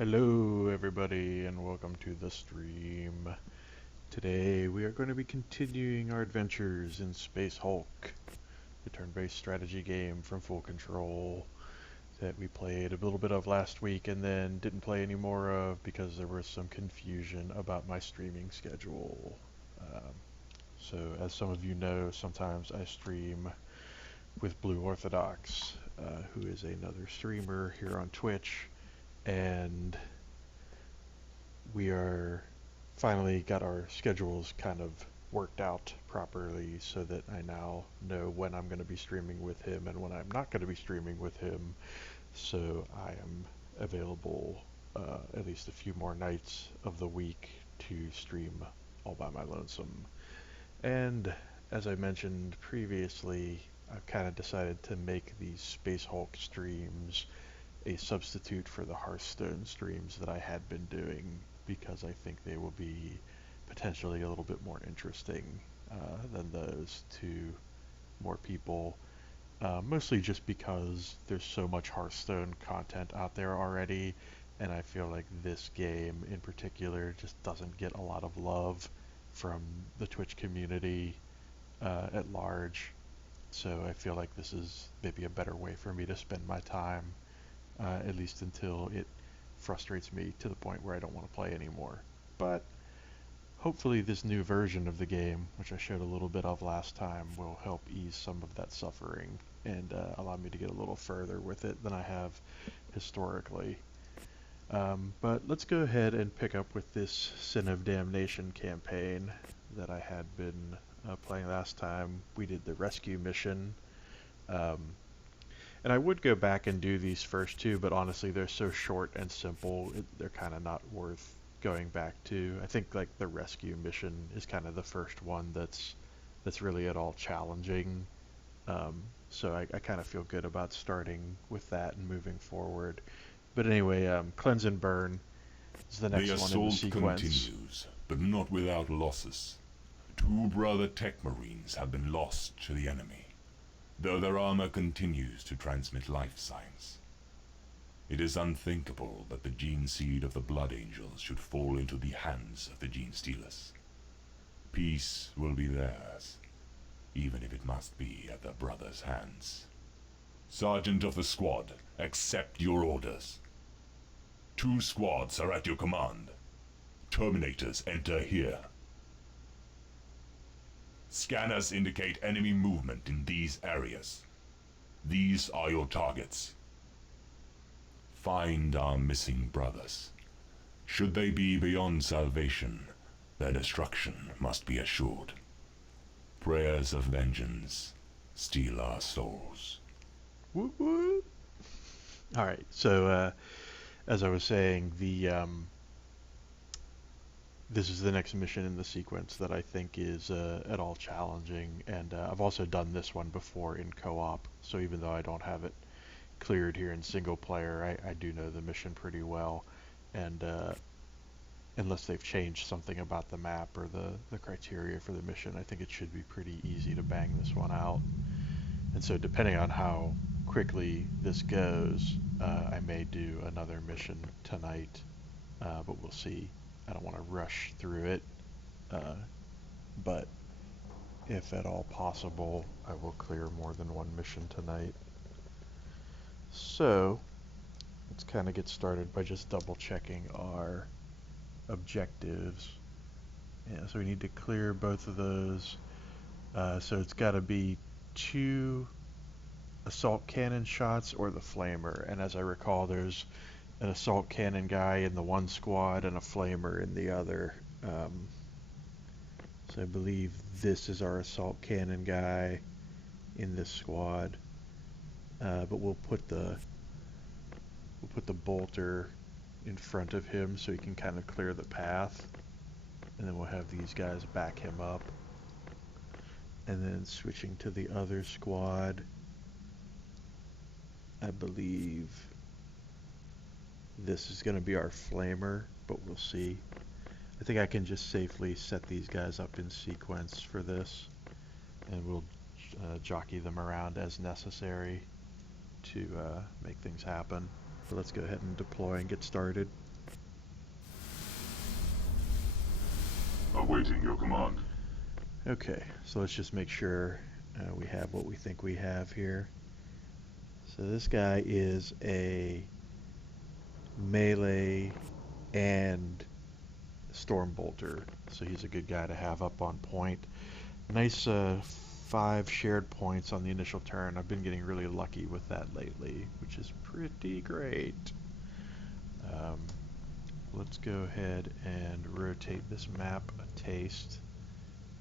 Hello everybody and welcome to the stream. Today we are going to be continuing our adventures in Space Hulk, the turn-based strategy game from Full Control that we played a little bit of last week and then didn't play any more of because there was some confusion about my streaming schedule. Um, so as some of you know, sometimes I stream with Blue Orthodox, who is another streamer here on Twitch, and we are finally got our schedules kind of worked out properly so that I now know when I'm going to be streaming with him and when I'm not going to be streaming with him. So I am available at least a few more nights of the week to stream all by my lonesome. And as I mentioned previously, I've kind of decided to make these Space Hulk streams a substitute for the Hearthstone streams that I had been doing because I think they will be potentially a little bit more interesting than those to more people. Mostly just because there's so much Hearthstone content out there already, and I feel like this game in particular just doesn't get a lot of love from the Twitch community at large. So I feel like this is maybe a better way for me to spend my time, at least until it frustrates me to the point where I don't want to play anymore. But hopefully this new version of the game, which I showed a little bit of last time, will help ease some of that suffering and allow me to get a little further with it than I have historically. But let's go ahead and pick up with this Sin of Damnation campaign that I had been playing last time. We did the rescue mission. Um, and I would go back and do these first two, but honestly, they're so short and simple, they're kind of not worth going back to. I think like the rescue mission is kind of the first one that's really at all challenging. Um, so I kind of feel good about starting with that and moving forward. But anyway, Cleanse and Burn is the The next one in the assault sequence. continues, but not without losses. Two brother tech marines have been lost to the enemy, though their armor continues to transmit life signs. It is unthinkable that the gene seed of the Blood Angels should fall into the hands of the Gene Stealers. Peace will be theirs, even if it must be at their brother's hands. Sergeant of the squad, accept your orders. 2 squads are at your command. Terminators enter here. Scanners indicate enemy movement in these areas. These are your targets. Find our missing brothers. Should they be beyond salvation, their destruction must be assured. Prayers of vengeance steal our souls. Whoop whoop. All right, so as I was saying, this is the next mission in the sequence that I think is at all challenging, and I've also done this one before in co-op, so even though I don't have it cleared here in single player, I do know the mission pretty well, and unless they've changed something about the map or the criteria for the mission, I think it should be pretty easy to bang this one out. And so depending on how quickly this goes, I may do another mission tonight, but we'll see. I don't want to rush through it, but if at all possible, I will clear more than one mission tonight. So let's kind of get started by just double checking our objectives. Yeah, so we need to clear both of those. So it's got to be 2 assault cannon shots or the flamer. And as I recall, there's an assault cannon guy in the one squad and a flamer in the other. So I believe this is our assault cannon guy in this squad. But we'll put the bolter in front of him so he can kind of clear the path, and then we'll have these guys back him up. And then switching to the other squad, I believe this is going to be our flamer, but we'll see. I think I can just safely set these guys up in sequence for this, and we'll jockey them around as necessary to make things happen. So let's go ahead and deploy and get started. Awaiting your command. Okay, so let's just make sure we have what we think we have here. So this guy is a melee and Stormbolter, so he's a good guy to have up on point. Nice 5 shared points on the initial turn. I've been getting really lucky with that lately, which is pretty great. Let's go ahead and rotate this map a taste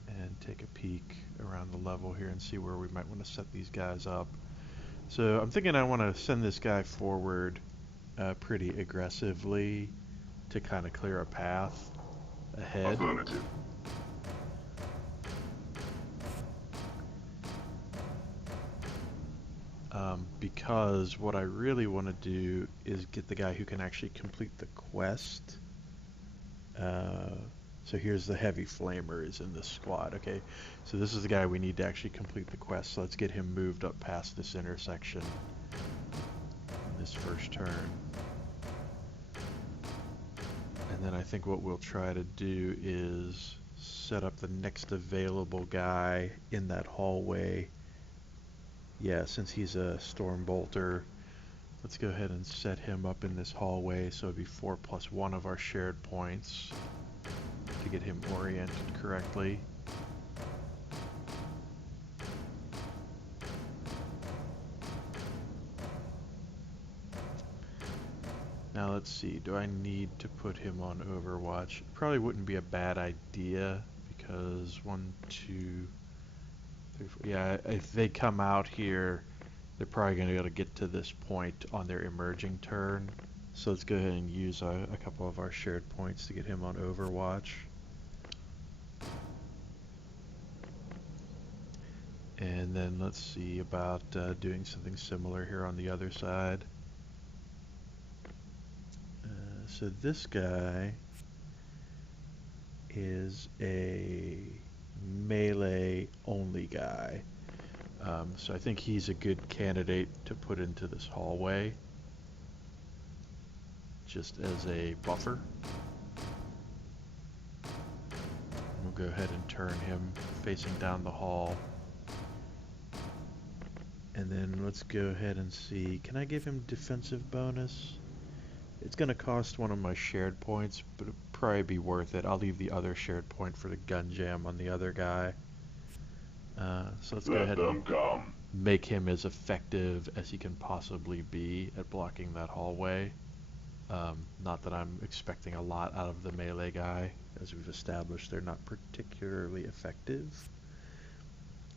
and take a peek around the level here and see where we might want to set these guys up. So I'm thinking I want to send this guy forward pretty aggressively to kind of clear a path ahead. Affirmative. Because what I really want to do is get the guy who can actually complete the quest. So here's the heavy flamer is in this squad. Okay, so this is the guy we need to actually complete the quest. So let's get him moved up past this intersection in this first turn. And then I think what we'll try to do is set up the next available guy in that hallway. Yeah, since he's a Stormbolter, let's go ahead and set him up in this hallway, so it'd be 4+1 of our shared points to get him oriented correctly. Now let's see, do I need to put him on Overwatch? Probably wouldn't be a bad idea, because 1, 2, 3, 4, yeah, if they come out here, they're probably going to be able to get to this point on their emerging turn. So let's go ahead and use a couple of our shared points to get him on Overwatch. And then let's see about doing something similar here on the other side. So this guy is a melee only guy. So I think he's a good candidate to put into this hallway, just as a buffer. We'll go ahead and turn him facing down the hall. And then let's go ahead and see, can I give him defensive bonus? It's going to cost one of my shared points, but it'll probably be worth it. I'll leave the other shared point for the gun jam on the other guy. So let's go ahead and make him as effective as he can possibly be at blocking that hallway. Not that I'm expecting a lot out of the melee guy. As we've established, they're not particularly effective.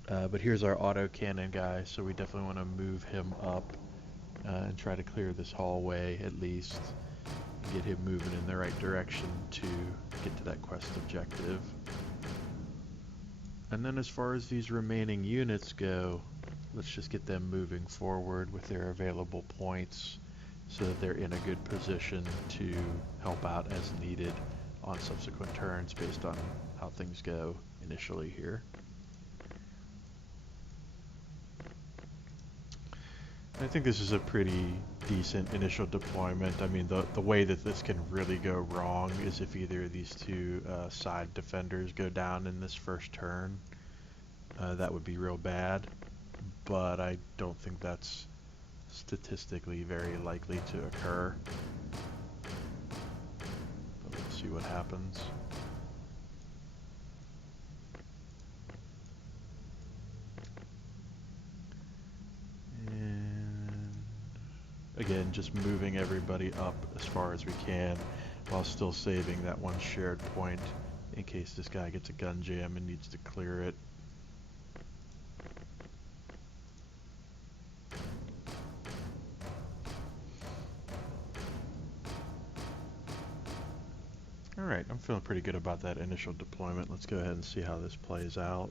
But here's our autocannon guy, so we definitely want to move him up and try to clear this hallway at least. Get him moving in the right direction to get to that quest objective. And then as far as these remaining units go, let's just get them moving forward with their available points so that they're in a good position to help out as needed on subsequent turns based on how things go initially here. I think this is a pretty decent initial deployment. I mean, the way that this can really go wrong is if either of these two side defenders go down in this first turn. That would be real bad, but I don't think that's statistically very likely to occur. But we'll see what happens. Again, just moving everybody up as far as we can while still saving that one shared point in case this guy gets a gun jam and needs to clear it. Alright, I'm feeling pretty good about that initial deployment. Let's go ahead and see how this plays out.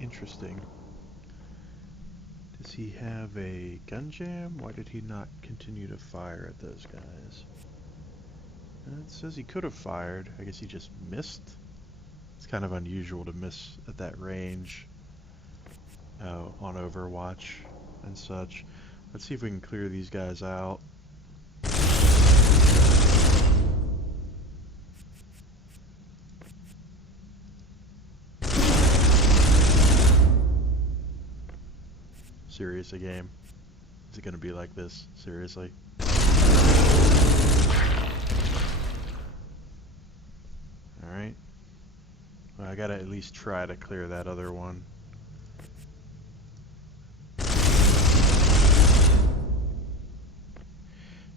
Interesting. Does he have a gun jam? Why did he not continue to fire at those guys? It says he could have fired. I guess he just missed. It's kind of unusual to miss at that range on Overwatch and such. Let's see if we can clear these guys out. Seriously, game? Is it going to be like this? Seriously? Alright. Well, I gotta at least try to clear that other one.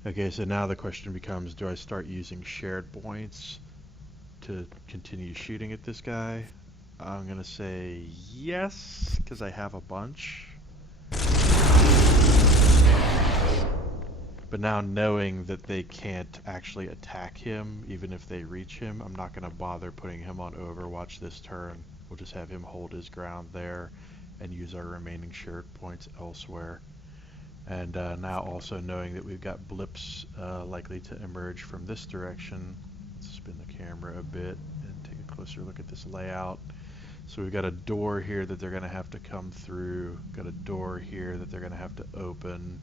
Okay, so now the question becomes, do I start using shared points to continue shooting at this guy? I'm gonna say yes, because I have a bunch. But now knowing that they can't actually attack him, even if they reach him, I'm not gonna bother putting him on Overwatch this turn. We'll just have him hold his ground there and use our remaining shared points elsewhere. And now also knowing that we've got blips likely to emerge from this direction, let's spin the camera a bit and take a closer look at this layout. So we've got a door here that they're going to have to come through, got a door here that they're going to have to open,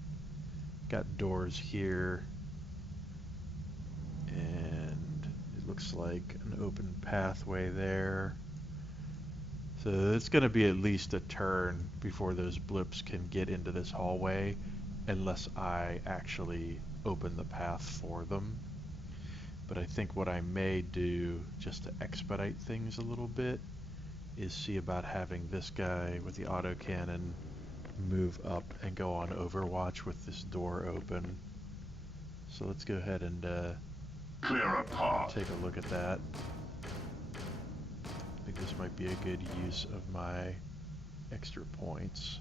got doors here, and it looks like an open pathway there. So it's going to be at least a turn before those blips can get into this hallway, unless I actually open the path for them. But I think what I may do, just to expedite things a little bit, is see about having this guy with the autocannon move up and go on Overwatch with this door open. So let's go ahead and Clear a path. take a look at that. I think this might be a good use of my extra points.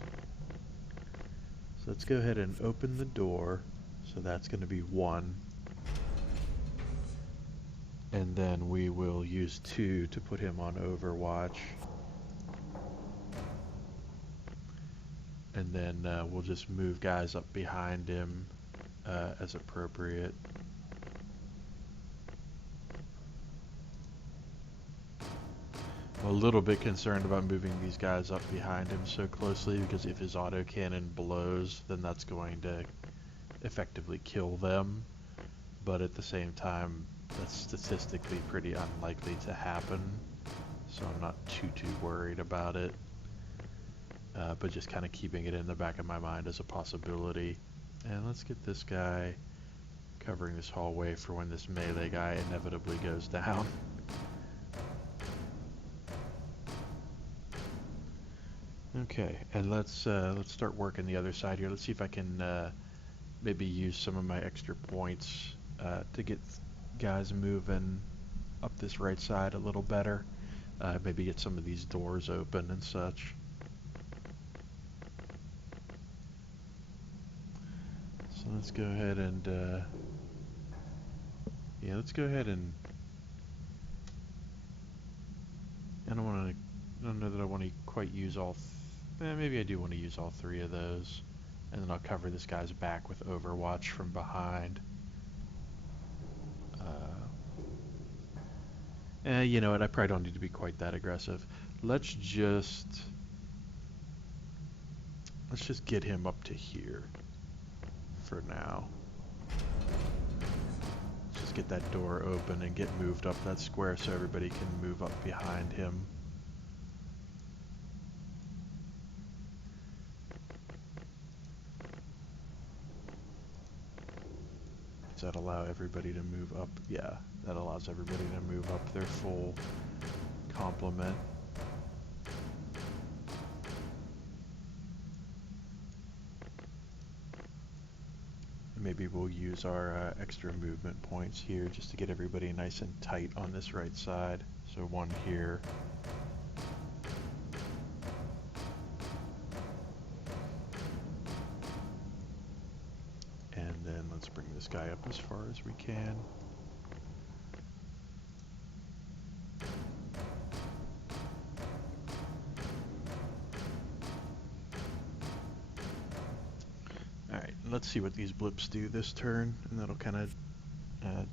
So let's go ahead and open the door. So that's going to be 1. And then we will use 2 to put him on Overwatch. And then we'll just move guys up behind him as appropriate. I'm a little bit concerned about moving these guys up behind him so closely, because if his autocannon blows, then that's going to effectively kill them. But at the same time, that's statistically pretty unlikely to happen, so I'm not too worried about it. But just kind of keeping it in the back of my mind as a possibility. And let's get this guy covering this hallway for when this melee guy inevitably goes down. Okay, and let's start working the other side here. Let's see if I can maybe use some of my extra points to get guys moving up this right side a little better. Maybe get some of these doors open and such. So let's go ahead and yeah, let's go ahead and I don't know that I want to quite use all. Maybe I do want to use all 3 of those, and then I'll cover this guy's back with Overwatch from behind. You know what? I probably don't need to be quite that aggressive. Let's just get him up to here for now. Let's just get that door open and get moved up that square so everybody can move up behind him. Does that allow everybody to move up? Yeah, that allows everybody to move up their full complement. Maybe we'll use our extra movement points here just to get everybody nice and tight on this right side. So 1 here. And then let's bring this guy up as far as we can. Alright, let's see what these blips do this turn, and that'll kind of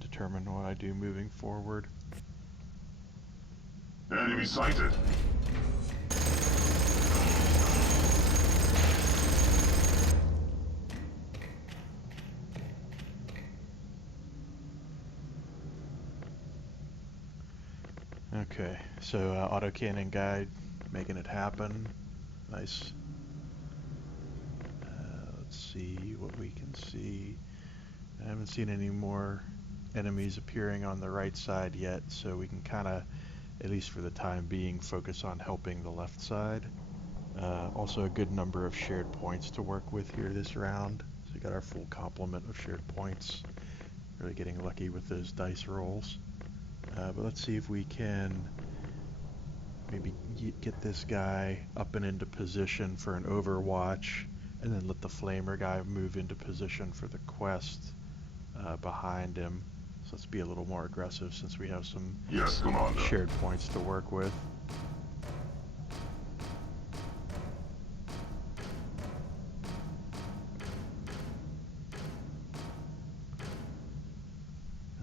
determine what I do moving forward. Enemy sighted. Okay, so autocannon guide, making it happen. Nice. Let's see what we can see. I haven't seen any more enemies appearing on the right side yet, so we can kind of, at least for the time being, focus on helping the left side. Also a good number of shared points to work with here this round. So we got our full complement of shared points. Really getting lucky with those dice rolls. But let's see if we can maybe get this guy up and into position for an overwatch, and then let the flamer guy move into position for the quest behind him. So let's be a little more aggressive since we have some shared points to work with.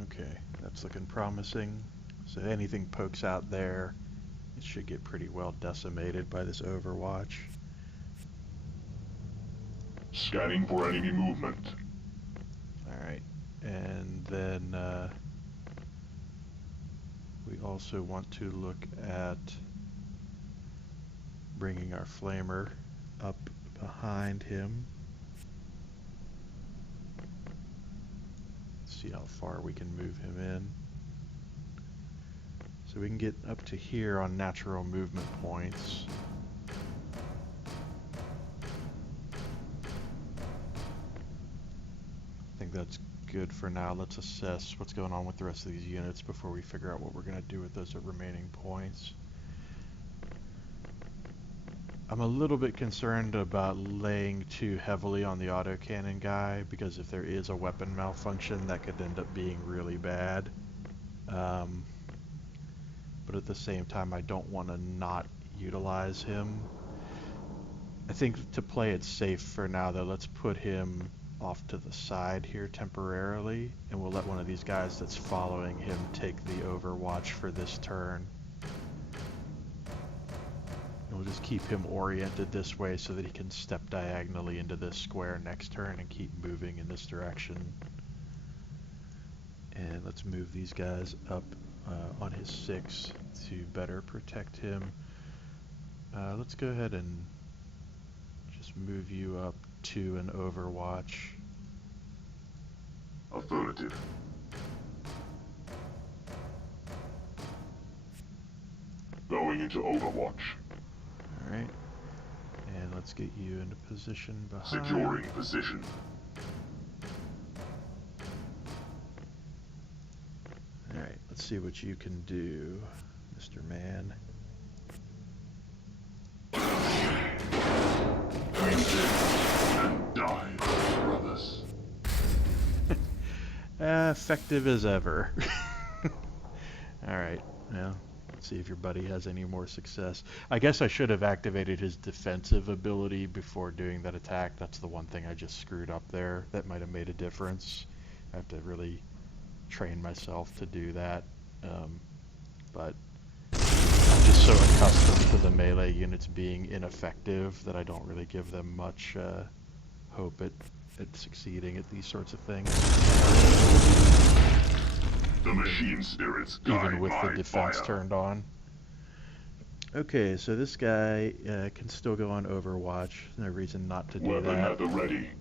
Okay, that's looking promising. So anything pokes out there, it should get pretty well decimated by this overwatch. Scanning for enemy movement. Alright, and then we also want to look at bringing our flamer up behind him. See how far we can move him in. So we can get up to here on natural movement points. I think that's good for now. Let's assess what's going on with the rest of these units before we figure out what we're going to do with those remaining points. I'm a little bit concerned about laying too heavily on the autocannon guy, because if there is a weapon malfunction, that could end up being really bad. But at the same time, I don't want to not utilize him. I think to play it safe for now, though, let's put him off to the side here temporarily, and we'll let one of these guys that's following him take the overwatch for this turn. And we'll just keep him oriented this way so that he can step diagonally into this square next turn and keep moving in this direction. And let's move these guys up on his 6 to better protect him. Let's go ahead and just move you up to an overwatch. Affirmative. Going into overwatch. Alright. And let's get you into position behind. Securing position. Alright, let's see what you can do, Mr. Man. And die, brothers. Effective as ever. Alright, well, let's see if your buddy has any more success. I guess I should have activated his defensive ability before doing that attack. That's the one thing I just screwed up there. That might have made a difference. I have to really train myself to do that. But I'm just so accustomed to the melee units being ineffective that I don't really give them much hope at succeeding at these sorts of things. The machine spirits guide even with the defense fire. turned on. Okay, so this guy can still go on Overwatch. No reason not to do Weapon that. at the ready.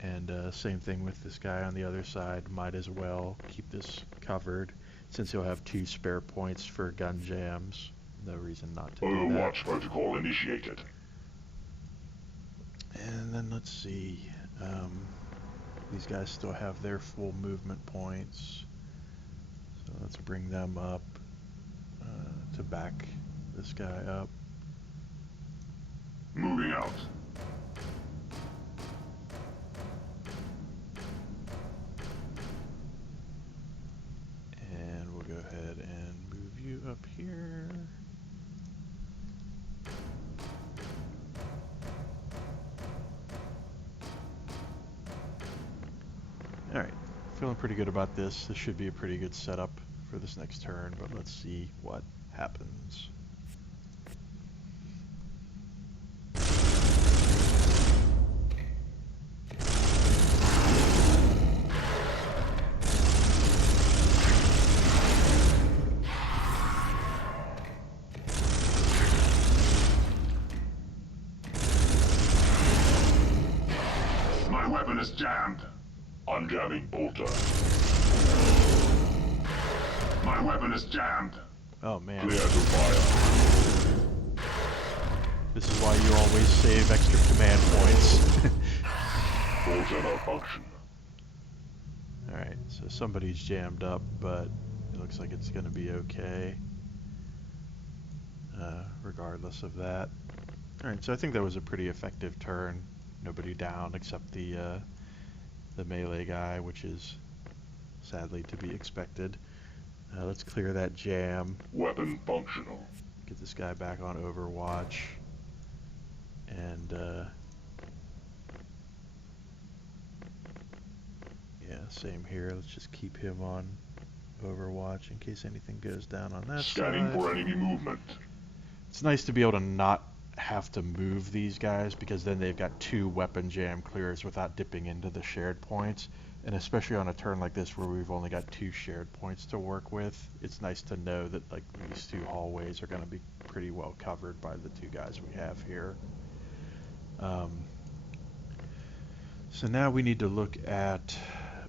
And same thing with this guy on the other side. Might as well keep this covered, since he'll have 2 spare points for gun jams. No reason not to do that. Overwatch protocol initiated. And then let's see. These guys still have their full movement points. So let's bring them up to back this guy up. Moving out. And we'll go ahead and move you up here. Alright. feeling pretty good about this. This should be a pretty good setup for this next turn, but let's see what happens. My weapon is jammed. I'm jamming bolter. My weapon is jammed. Oh man. Clear to fire. This is why you always save extra command points. Bolter malfunction. Alright, so somebody's jammed up, but it looks like it's going to be okay. Regardless of that. Alright, so I think that was a pretty effective turn. Nobody down except the melee guy, which is sadly to be expected. Let's clear that jam. Weapon functional. Get this guy back on Overwatch. And yeah, same here. Let's just keep him on Overwatch in case anything goes down on that Scanning side. for enemy movement. It's nice to be able to not have to move these guys, because then they've got 2 weapon jam clears without dipping into the shared points. And especially on a turn like this where we've only got 2 shared points to work with, it's nice to know that like these 2 hallways are going to be pretty well covered by the 2 guys we have here. So now we need to look at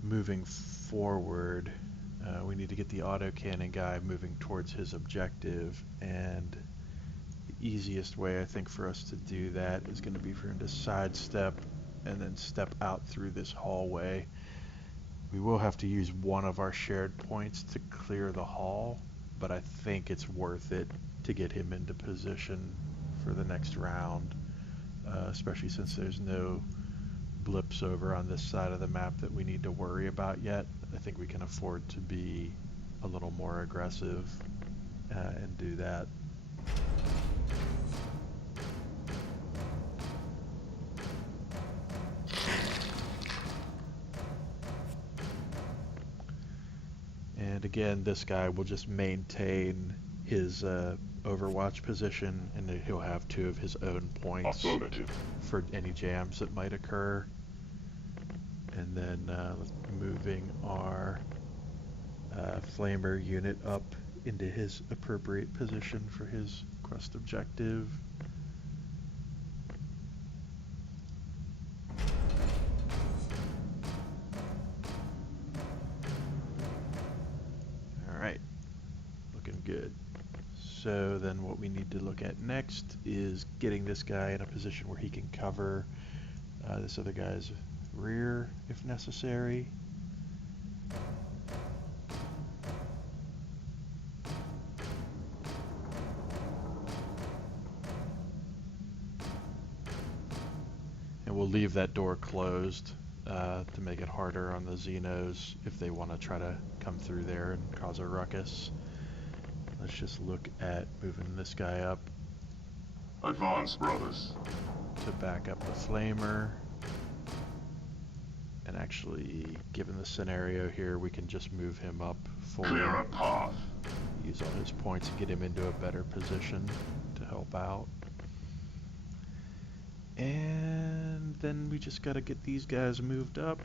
moving forward. We need to get the autocannon guy moving towards his objective, and the easiest way I think for us to do that is going to be for him to sidestep and then step out through this hallway. We will have to use one of our shared points to clear the hall, but I think it's worth it to get him into position for the next round, especially since there's no blips over on this side of the map that we need to worry about yet. I think we can afford to be a little more aggressive and do that. And again, this guy will just maintain his Overwatch position, and then he'll have 2 of his own points for any jams that might occur. And then moving our Flamer unit up into his appropriate position for his quest objective. Alright, looking good. So then what we need to look at next is getting this guy in a position where he can cover this other guy's rear if necessary. And we'll leave that door closed to make it harder on the Xenos if they want to try to come through there and cause a ruckus. Let's just look at moving this guy up. Advance, brothers. To back up the Flamer. And actually, given the scenario here, we can just move him up forward. Clear a path. Use all his points and get him into a better position to help out. And then we just gotta get these guys moved up.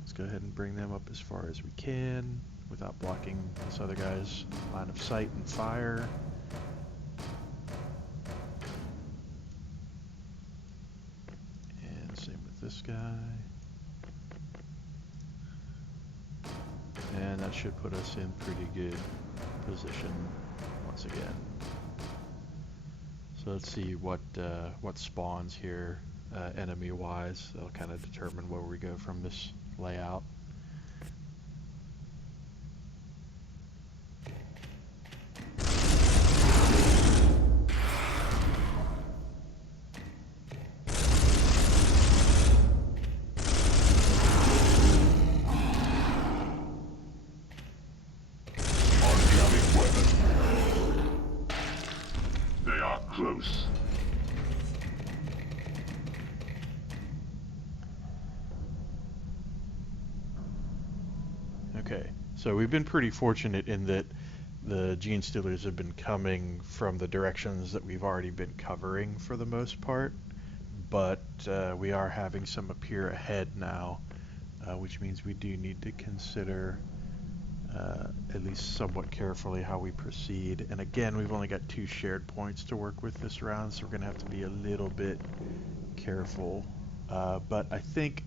Let's go ahead and bring them up as far as we can without blocking this other guy's line of sight and fire. And same with this guy. And that should put us in pretty good position once again. So let's see what spawns here enemy-wise. That'll kind of determine where we go from this layout. Close. Okay, so we've been pretty fortunate in that the Gene Stealers have been coming from the directions that we've already been covering for the most part, but we are having some appear ahead now, which means we do need to consider at least somewhat carefully how we proceed. And again, we've only got 2 shared points to work with this round, so we're going to have to be a little bit careful. But I think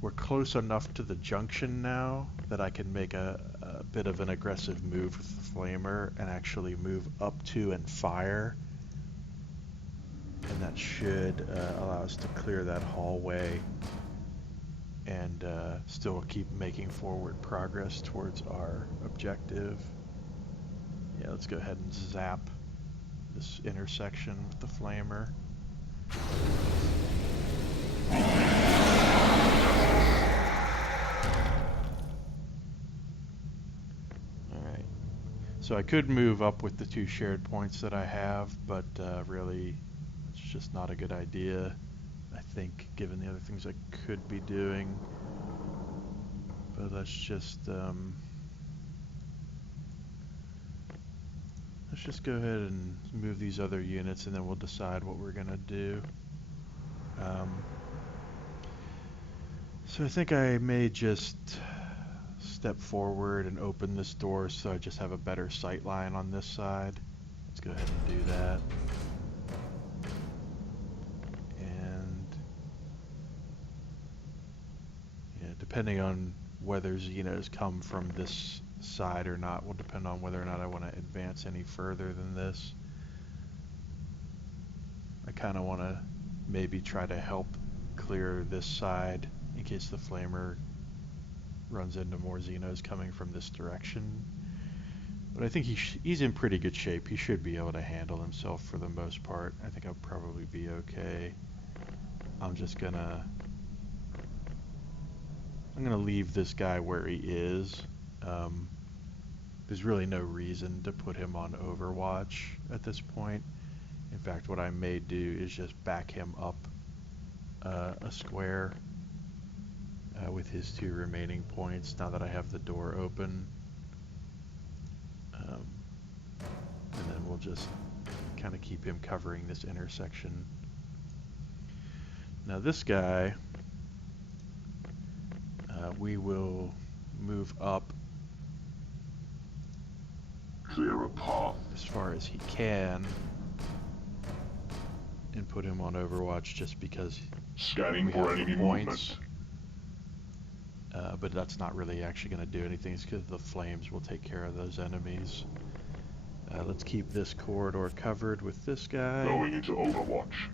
we're close enough to the junction now that I can make a bit of an aggressive move with the flamer and actually move up to and fire. And that should allow us to clear that hallway and still keep making forward progress towards our objective. Yeah, let's go ahead and zap this intersection with the flamer. Alright, so I could move up with the 2 shared points that I have, but really it's just not a good idea, I think, given the other things I could be doing. But let's just go ahead and move these other units, and then we'll decide what we're gonna do. So I think I may just step forward and open this door so I just have a better sight line on this side. Let's go ahead and do that. And yeah, depending on whether Xenos come from this side or not will depend on whether or not I want to advance any further than this. I kind of want to maybe try to help clear this side in case the flamer runs into more Xenos coming from this direction. But I think he's in pretty good shape. He should be able to handle himself for the most part. I think I'll probably be okay. I'm gonna leave this guy where he is. There's really no reason to put him on Overwatch at this point. In fact, what I may do is just back him up a square with his 2 remaining points now that I have the door open. And then we'll just kind of keep him covering this intersection. Now this guy, we will move up Clear a path. as far as he can and put him on Overwatch just because Scanning we for have enemy the points. movement. But that's not really actually going to do anything because the flames will take care of those enemies. Let's keep this corridor covered with this guy. Going into Overwatch.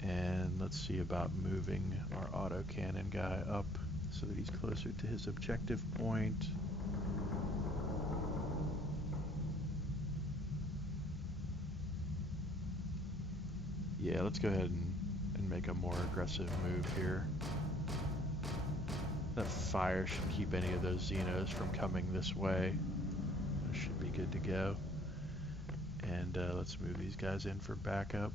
And let's see about moving our autocannon guy up so that he's closer to his objective point. Yeah, let's go ahead and make a more aggressive move here. That fire should keep any of those Xenos from coming this way. That should be good to go. And let's move these guys in for backup.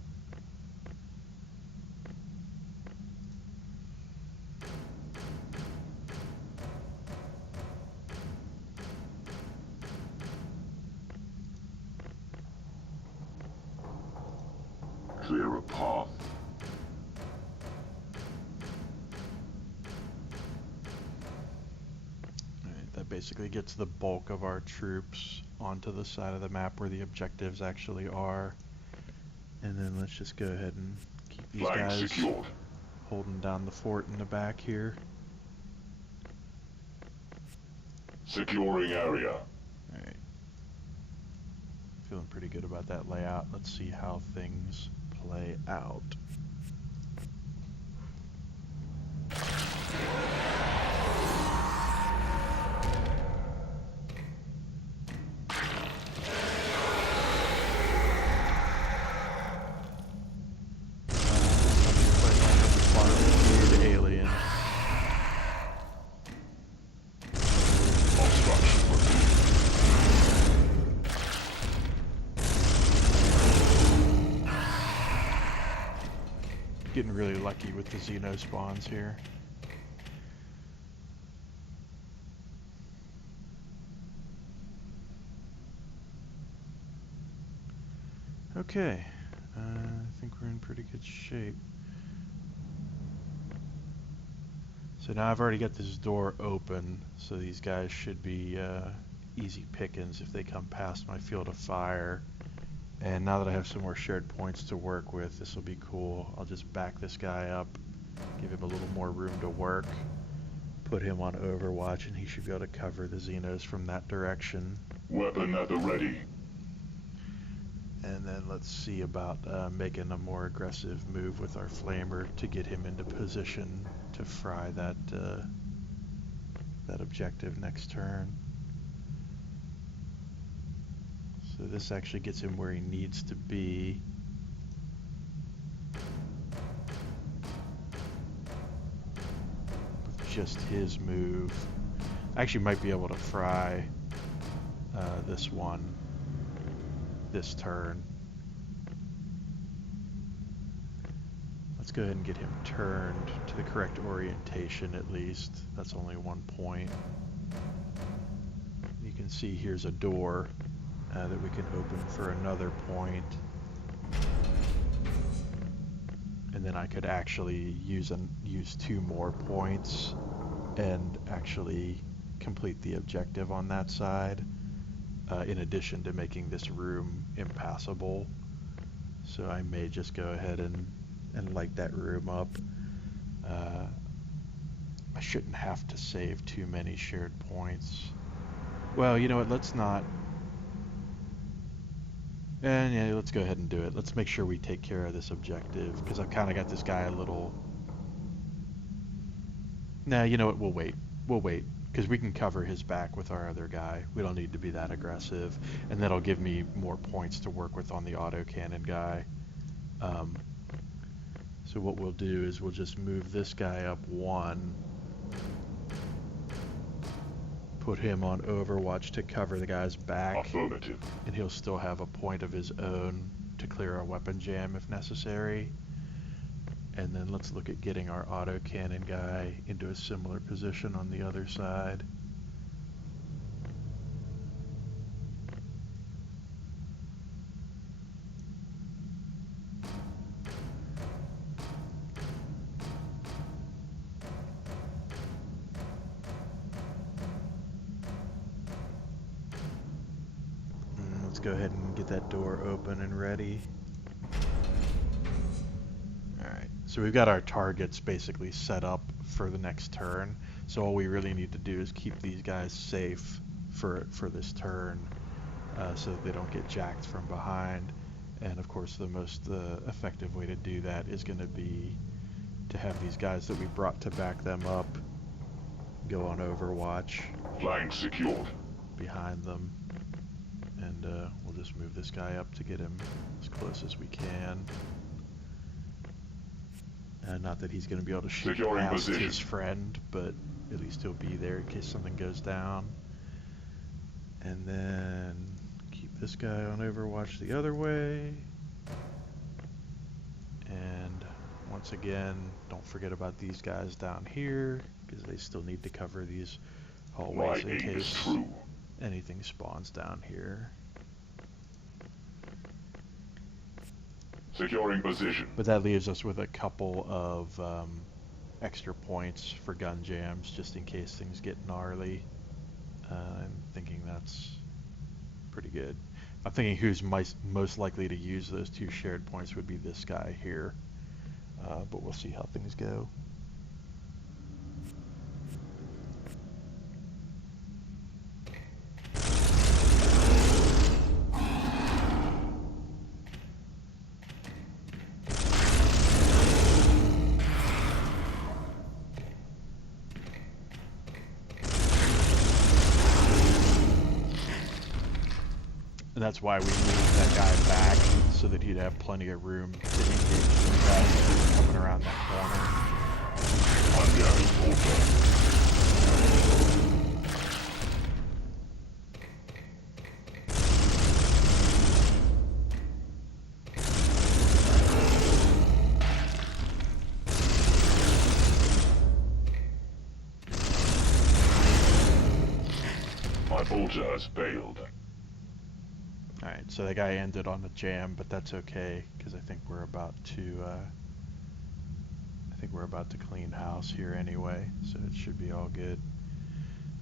Clear a path. Alright, that basically gets the bulk of our troops onto the side of the map where the objectives actually are. And then let's just go ahead and keep these Flag guys secured. holding down the fort in the back here. Securing area. Alright. Feeling pretty good about that layout. Let's see how things play out. Alien. Getting really lucky with the Xeno spawns here. Okay, I think we're in pretty good shape. So now I've already got this door open, so these guys should be easy pickings if they come past my field of fire. And now that I have some more shared points to work with, this will be cool. I'll just back this guy up, give him a little more room to work, put him on Overwatch, and he should be able to cover the Xenos from that direction. Weapon at the ready. And then let's see about making a more aggressive move with our Flamer to get him into position to fry that that objective next turn. So this actually gets him where he needs to be. With just his move. I actually might be able to fry this one this turn. Let's go ahead and get him turned to the correct orientation at least. That's only 1 point. You can see here's a door that we can open for another point. And then I could actually use 2 more points and actually complete the objective on that side, in addition to making this room impassable. So I may just go ahead and light that room up. I shouldn't have to save too many shared points. Well, you know what, let's not. And yeah, let's go ahead and do it. Let's make sure we take care of this objective, because I've kind of got this guy a little... Nah, you know what, we'll wait. We'll wait, because we can cover his back with our other guy. We don't need to be that aggressive, and that'll give me more points to work with on the autocannon guy. So what we'll do is we'll just move this guy up 1, put him on Overwatch to cover the guy's back. Affirmative. And he'll still have a point of his own to clear a weapon jam if necessary. And then let's look at getting our autocannon guy into a similar position on the other side. Let's go ahead and get that door open and ready. Alright, so we've got our targets basically set up for the next turn. So all we really need to do is keep these guys safe for this turn, so that they don't get jacked from behind. And of course the most effective way to do that is going to be to have these guys that we brought to back them up go on Overwatch. Flank secured. Behind them. And we'll just move this guy up to get him as close as we can. Not that he's going to be able to shoot past his friend, but at least he'll be there in case something goes down. And then keep this guy on Overwatch the other way. And once again, don't forget about these guys down here, because they still need to cover these hallways in case anything spawns down here. Securing position. But that leaves us with a couple of extra points for gun jams, just in case things get gnarly. I'm thinking that's pretty good. I'm thinking who's most likely to use those 2 shared points would be this guy here. But we'll see how things go. And that's why we moved that guy back, so that he'd have plenty of room to engage the guys coming around that corner. My bolter has failed. Alright, so the guy ended on a jam, but that's okay, because I think we're about to clean house here anyway, so it should be all good.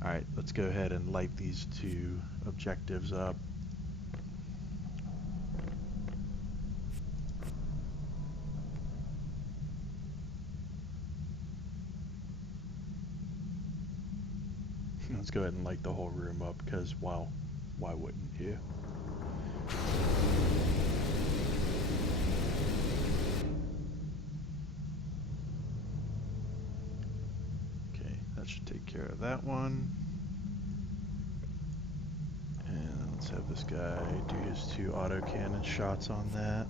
Alright, let's go ahead and light these two objectives up. Let's go ahead and light the whole room up, because, well, why wouldn't you? Okay, that should take care of that one. And let's have this guy do his 2 autocannon shots on that.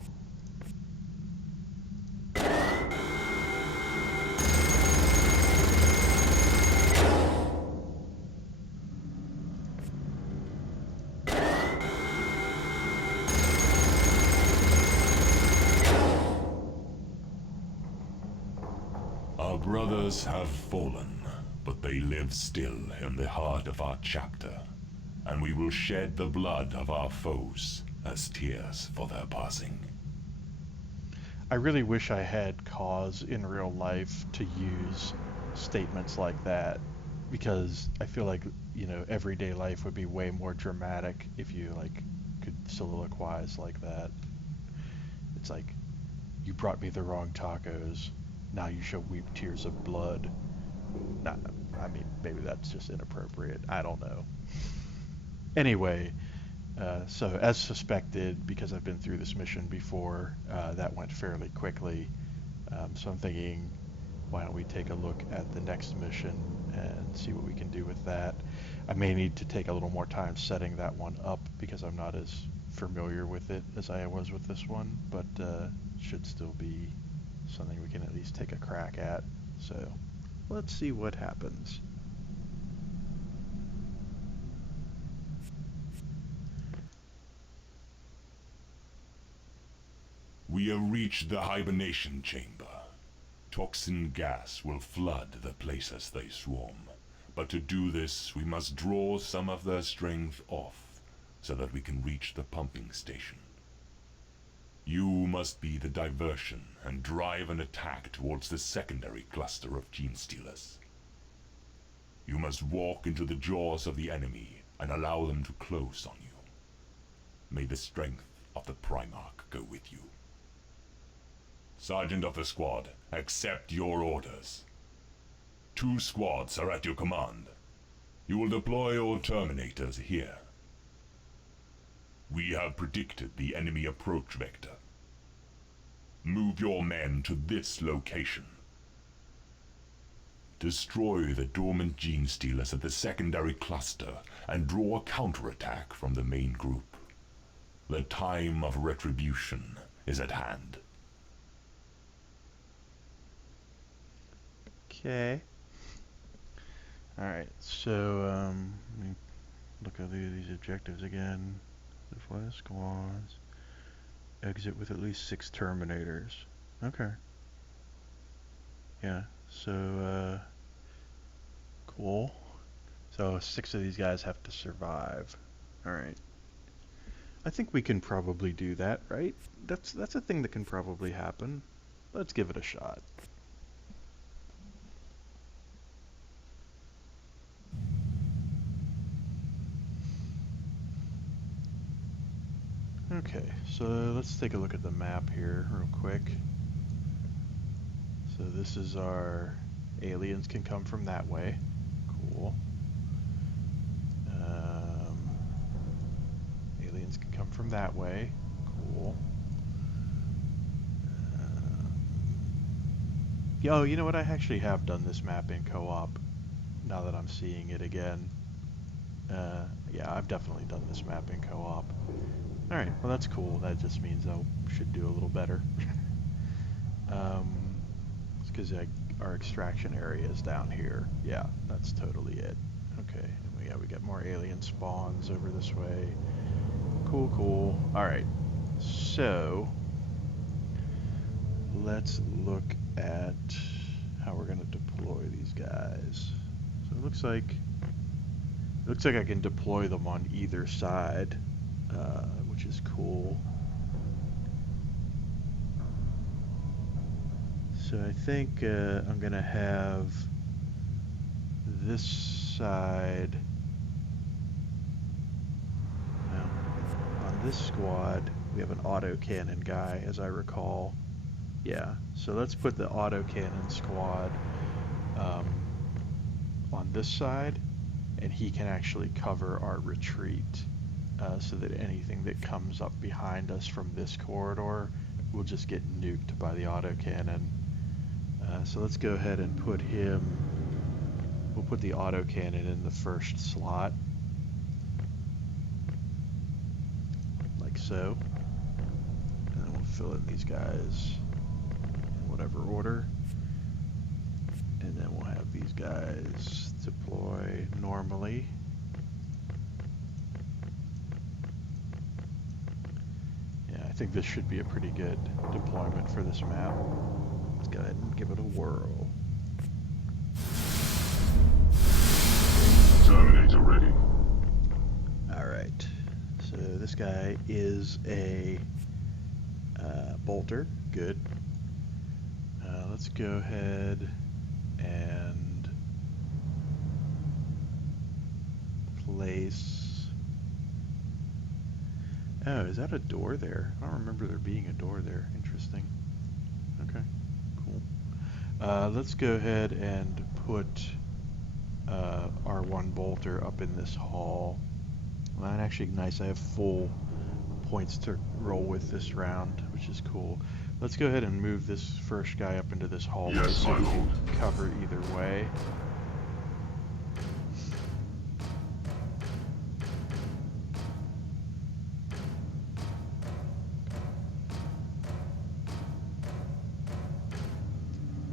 Our brothers have fallen, but they live still in the heart of our chapter, and we will shed the blood of our foes as tears for their passing. I really wish I had cause in real life to use statements like that, because I feel like, you know, everyday life would be way more dramatic if you, like, could soliloquize like that. It's like, you brought me the wrong tacos, now you shall weep tears of blood. Nah, I mean, maybe that's just inappropriate, I don't know. Anyway, so as suspected, because I've been through this mission before, that went fairly quickly. So I'm thinking, why don't we take a look at the next mission and see what we can do with that. I may need to take a little more time setting that one up because I'm not as familiar with it as I was with this one, but should still be something we can at least take a crack at. So let's see what happens. We have reached the hibernation chamber. Toxin gas will flood the place as they swarm. But to do this, we must draw some of their strength off, so that we can reach the pumping station. You must be the diversion and drive an attack towards the secondary cluster of Gene Stealers. You must walk into the jaws of the enemy and allow them to close on you. May the strength of the Primarch go with you. Sergeant of the squad, accept your orders. 2 squads are at your command. You will deploy your Terminators here. We have predicted the enemy approach vector. Move your men to this location. Destroy the dormant Gene Stealers at the secondary cluster and draw a counterattack from the main group. The time of retribution is at hand. Okay. Alright, so let me look at these objectives again. Fly squads. Exit with at least 6 Terminators. Okay. Yeah, so cool. So 6 of these guys have to survive. Alright. I think we can probably do that, right? That's a thing that can probably happen. Let's give it a shot. Okay, so let's take a look at the map here real quick. So this is our aliens can come from that way. Cool. Aliens can come from that way. Cool. Oh, you know what? I actually have done this map in co-op. Now that I'm seeing it again. Yeah, I've definitely done this map in co-op. Alright, well that's cool. That just means I should do a little better. It's because our extraction area is down here. Yeah, that's totally it. Okay, and we got more alien spawns over this way. Cool, cool. Alright, so let's look at how we're going to deploy these guys. So it looks like I can deploy them on either side, which is cool. So I think I'm going to have this side, well, on this squad, we have an autocannon guy, as I recall. Yeah, so let's put the autocannon squad on this side, and he can actually cover our retreat, so that anything that comes up behind us from this corridor will just get nuked by the autocannon. So let's go ahead and put him, we'll put the autocannon in the first slot, like so, and then we'll fill in these guys in whatever order, and then we'll have these guys deploy normally. Yeah, I think this should be a pretty good deployment for this map. Let's go ahead and give it a whirl. Terminator ready. Alright, so this guy is a bolter. Good. Let's go ahead and place... Oh, is that a door there? I don't remember there being a door there. Interesting. Okay, cool. Let's go ahead and put our one bolter up in this hall. Well, actually, nice. I have full points to roll with this round, which is cool. Let's go ahead and move this first guy up into this hallway, Yes, so my we lord. can cover either way.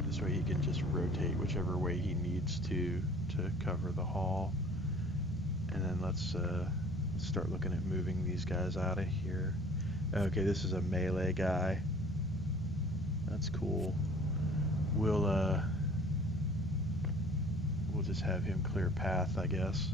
This way he can just rotate whichever way he needs to cover the hall. And then let's start looking at moving these guys out of here. Okay, this is a melee guy. That's cool. We'll just have him clear path, I guess.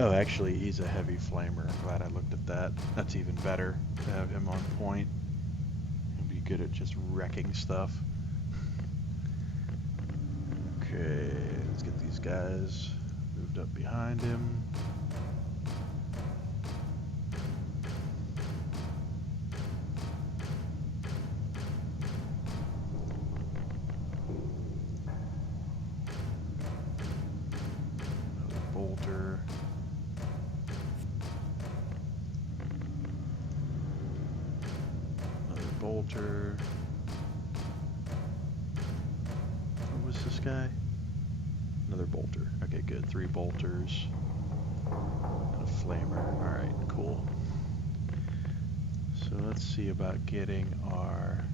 Oh, actually, he's a heavy flamer. I'm glad I looked at that. That's even better to have him on point. He'll be good at just wrecking stuff. Okay, let's get these guys moved up behind him. Another bolter. Bolter. What was this guy? Another bolter. Okay, good. 3 bolters. And a flamer. Alright, cool. So let's see about getting our...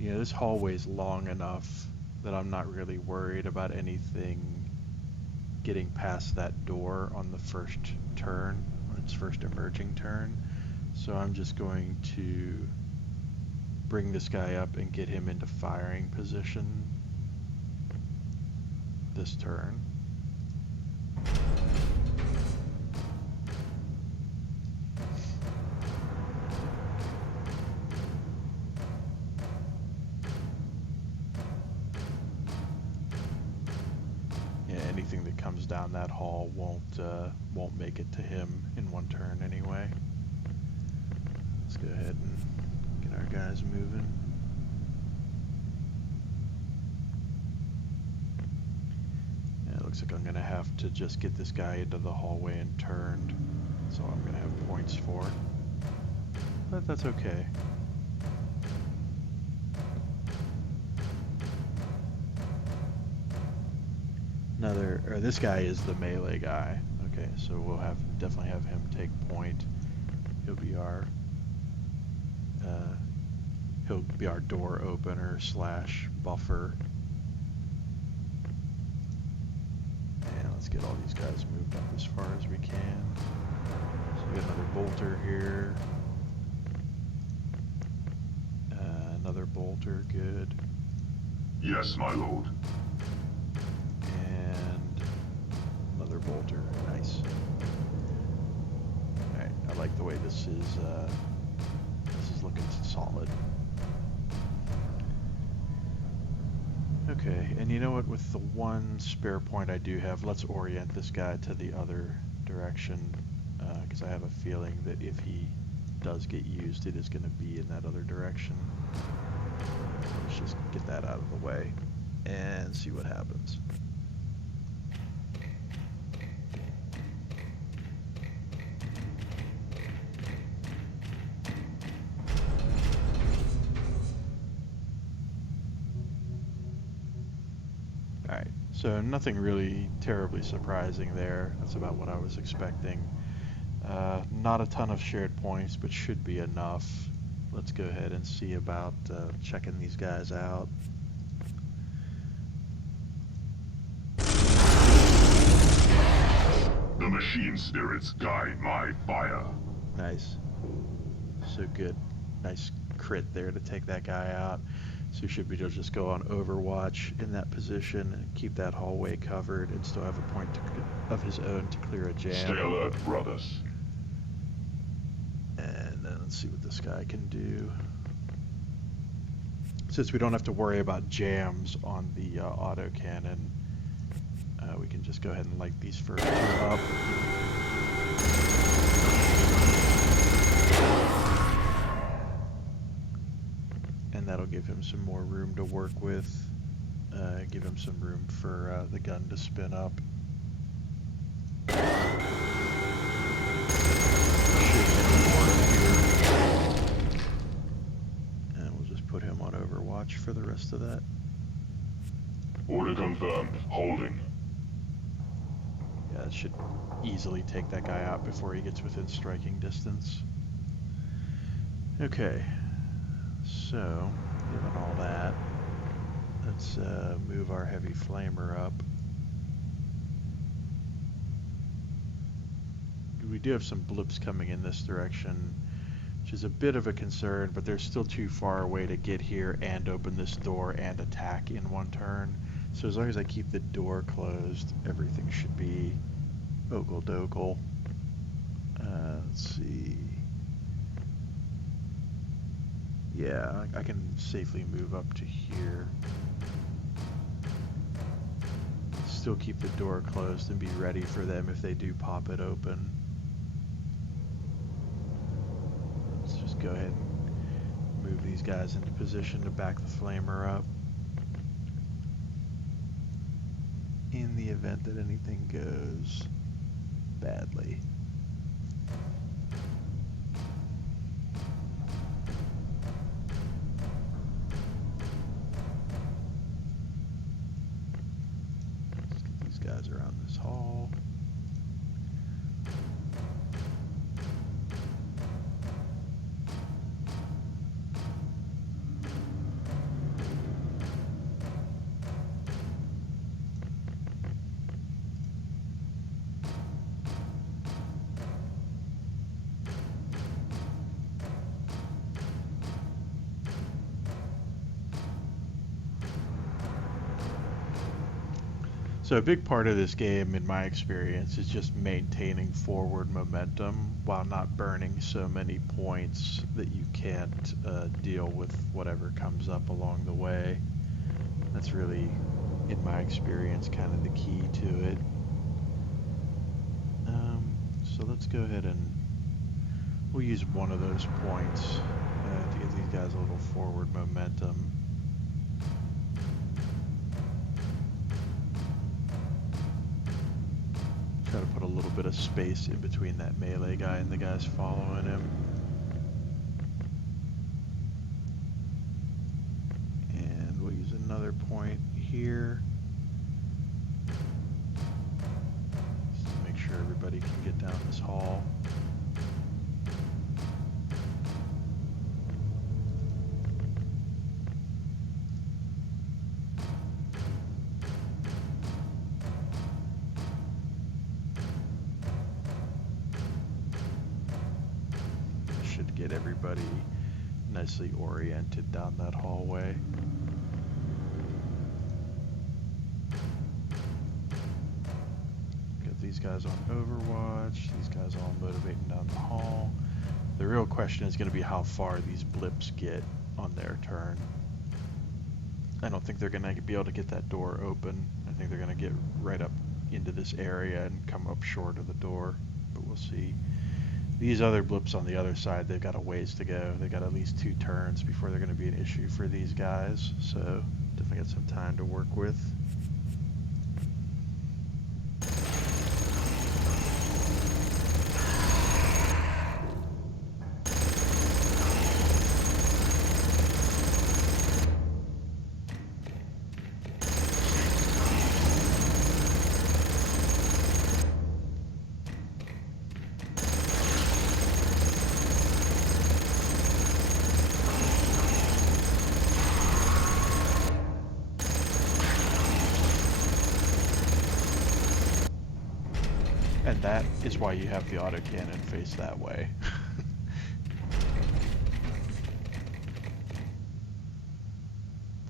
Yeah, this hallway's long enough that I'm not really worried about anything getting past that door on the first turn, on its first emerging turn. So I'm just going to bring this guy up and get him into firing position this turn. Yeah, anything that comes down that hall won't make it to him in one turn anyway. Let's go ahead and get our guys moving. Yeah, it looks like I'm going to have to just get this guy into the hallway and turned. That's all I'm going to have points for. But that's okay. This guy is the melee guy. Okay, so we'll definitely have him take point. He'll be our door opener / buffer. And let's get all these guys moved up as far as we can. So we get another bolter here. Another bolter, good. Yes, my lord. And another bolter, nice. Alright, I like the way this is looking solid. Okay, and you know what, with the one spare point I do have, let's orient this guy to the other direction, because I have a feeling that if he does get used, it is going to be in that other direction. So let's just get that out of the way and see what happens. Alright, so nothing really terribly surprising there. That's about what I was expecting. Not a ton of shared points, but should be enough. Let's go ahead and see about checking these guys out. The machine spirits guide my fire. Nice. So good. Nice crit there to take that guy out. So should be able to just go on Overwatch in that position and keep that hallway covered and still have a point of his own to clear a jam. Stay alert, brothers. And then let's see what this guy can do. Since we don't have to worry about jams on the autocannon, we can just go ahead and light these first two up. And that'll give him some more room to work with, give him some room for the gun to spin up. And we'll just put him on Overwatch for the rest of that. Order confirmed. Holding. Yeah, that should easily take that guy out before he gets within striking distance. Okay, so given all that, let's move our heavy flamer up. We do have some blips coming in this direction, which is a bit of a concern, but they're still too far away to get here and open this door and attack in one turn. So as long as I keep the door closed, everything should be ogle-dogle. Let's see. Yeah, I can safely move up to here. Still keep the door closed and be ready for them if they do pop it open. Let's just go ahead and move these guys into position to back the flamer up. In the event that anything goes badly. Let's get these guys around this hall. So a big part of this game, in my experience, is just maintaining forward momentum while not burning so many points that you can't deal with whatever comes up along the way. That's really, in my experience, kind of the key to it. So let's go ahead and we'll use one of those points to give these guys a little forward momentum. Try to put a little bit of space in between that melee guy and the guys following him. And we'll use another point here. Just to make sure everybody can get down this hall. get everybody nicely oriented down that hallway. Get these guys on Overwatch, these guys all motivating down the hall. The real question is going to be how far these blips get on their turn. I don't think they're going to be able to get that door open. I think they're going to get right up into this area and come up short of the door, but we'll see. These other blips on the other side, they've got a ways to go. They've got at least 2 turns before they're going to be an issue for these guys, so definitely got some time to work with. And that is why you have the autocannon face that way.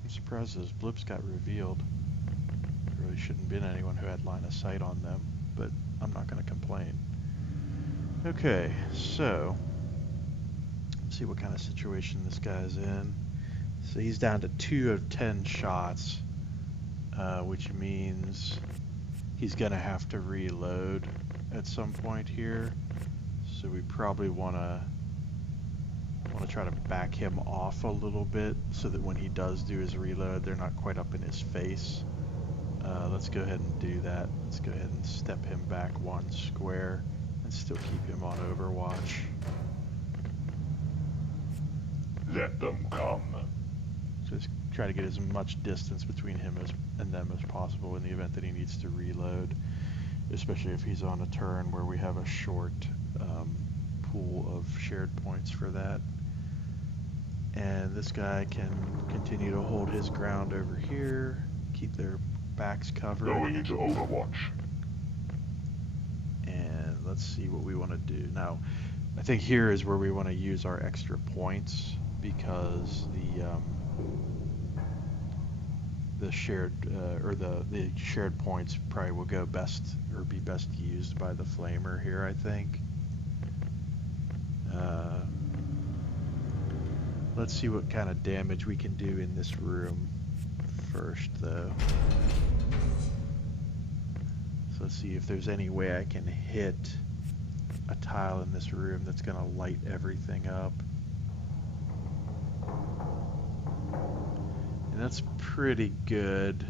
I'm surprised those blips got revealed. There really shouldn't have been anyone who had line of sight on them, but I'm not going to complain. Okay, so let's see what kind of situation this guy's in. So he's down to 2 of 10 shots, which means he's going to have to reload at some point here. So we probably want to try to back him off a little bit so that when he does do his reload, they're not quite up in his face. Let's go ahead and do that. Let's go ahead and step him back 1 square and still keep him on Overwatch. Let them come. Just try to get as much distance between him and them as possible in the event that he needs to reload, especially if he's on a turn where we have a short pool of shared points for that. And this guy can continue to hold his ground over here, keep their backs covered. Going into Overwatch. And let's see what we want to do. Now, I think here is where we want to use our extra points, because the shared the shared points probably will go best, or be best used by the flamer here, I think. Let's see what kind of damage we can do in this room first, though. So let's see if there's any way I can hit a tile in this room that's going to light everything up. And that's pretty good.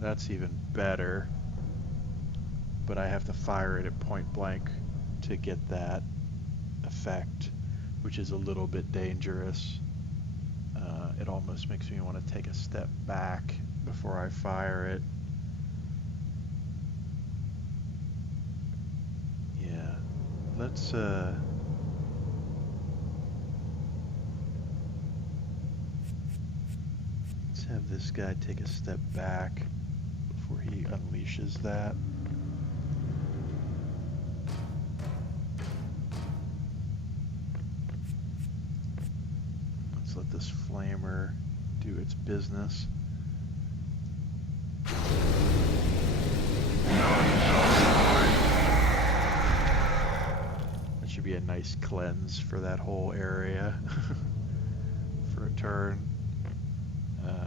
That's even better. But I have to fire it at point blank to get that effect, which is a little bit dangerous. It almost makes me want to take a step back before I fire it. Yeah, let's have this guy take a step back before he unleashes that. Let's let this flamer do its business. That should be a nice cleanse for that whole area for a turn.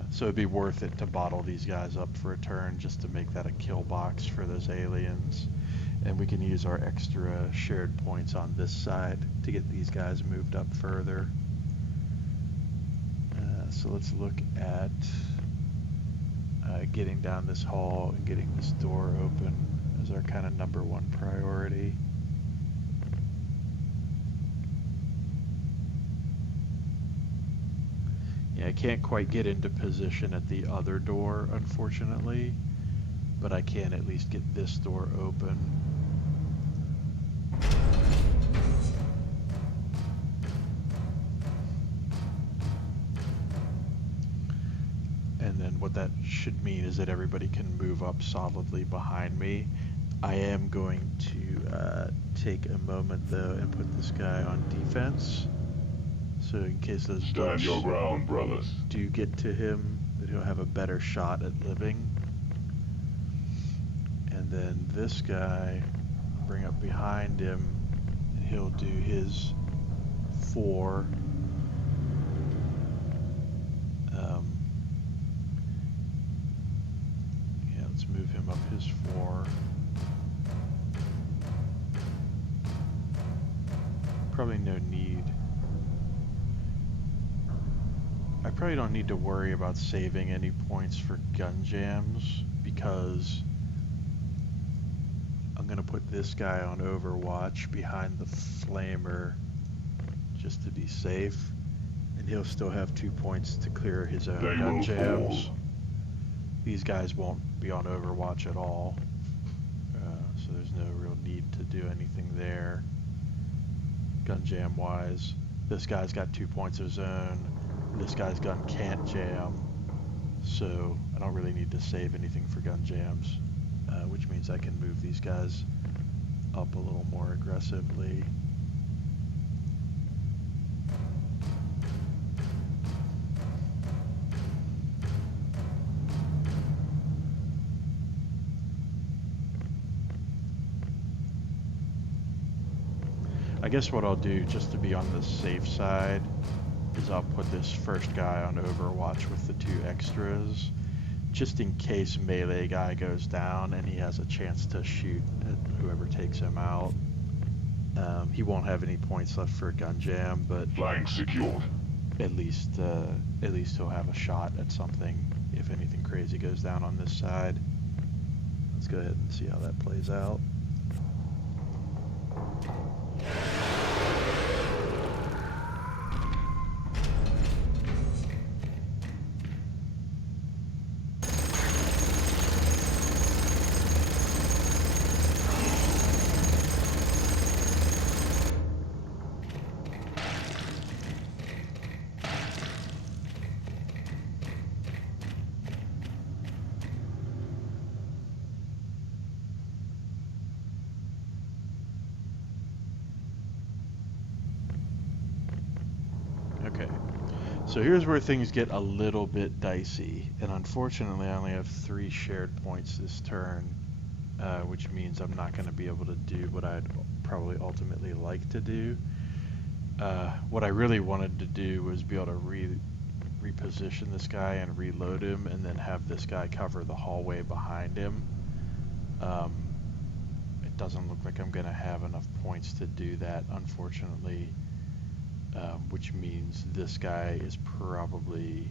So it'd be worth it to bottle these guys up for a turn just to make that a kill box for those aliens. And we can use our extra shared points on this side to get these guys moved up further. So let's look at getting down this hall and getting this door open as our kind of #1 priority. Yeah, I can't quite get into position at the other door, unfortunately, but I can at least get this door open. And then what that should mean is that everybody can move up solidly behind me. I am going to take a moment though and put this guy on defense. So in case those Stand your books ground, brothers. do get to him, that he'll have a better shot at living. And then this guy, bring up behind him, and he'll do his 4. Yeah, let's move him up his 4. Probably no need. I probably don't need to worry about saving any points for gun jams because I'm going to put this guy on Overwatch behind the flamer just to be safe, and he'll still have 2 points to clear his own gun jams. These guys won't be on Overwatch at all, so there's no real need to do anything there gun jam wise. This guy's got 2 points of his own. This guy's gun can't jam, so I don't really need to save anything for gun jams, which means I can move these guys up a little more aggressively. I guess what I'll do, just to be on the safe side, is I'll put this first guy on Overwatch with the 2 extras, just in case melee guy goes down and he has a chance to shoot at whoever takes him out. He won't have any points left for a gun jam, but flank secured. At least he'll have a shot at something if anything crazy goes down on this side. Let's go ahead and see how that plays out. Okay, so here's where things get a little bit dicey, and unfortunately I only have 3 shared points this turn, which means I'm not going to be able to do what I'd probably ultimately like to do. What I really wanted to do was be able to reposition this guy and reload him, and then have this guy cover the hallway behind him. It doesn't look like I'm going to have enough points to do that, unfortunately. Which means this guy is probably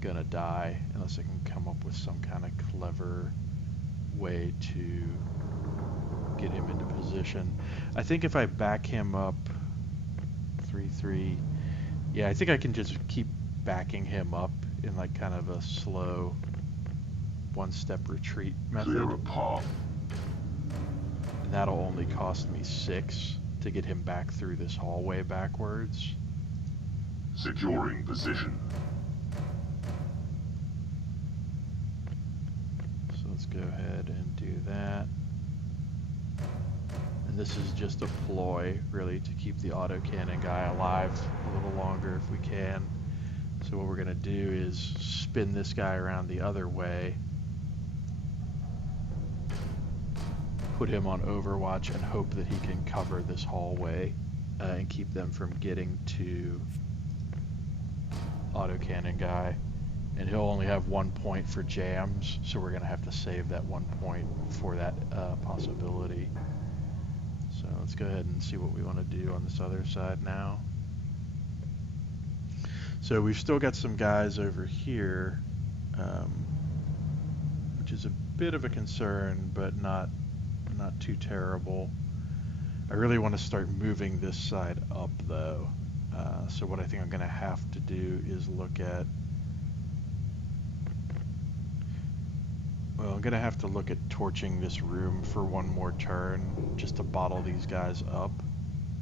gonna die unless I can come up with some kind of clever way to get him into position. I think if I back him up 3-3, yeah, I think I can just keep backing him up in like kind of a slow 1-step retreat method. And that'll only cost me 6 to get him back through this hallway backwards. Securing position. So let's go ahead and do that. And this is just a ploy, really, to keep the autocannon guy alive a little longer if we can. So what we're going to do is spin this guy around the other way, put him on Overwatch, and hope that he can cover this hallway and keep them from getting to autocannon guy. And he'll only have 1 point for jams, so we're going to have to save that 1 point for that possibility. So let's go ahead and see what we want to do on this other side now. So we've still got some guys over here, which is a bit of a concern, but not too terrible. I really want to start moving this side up though. So what I think I'm going to have to do is look at, well, I'm going to have to look at torching this room for 1 more turn just to bottle these guys up.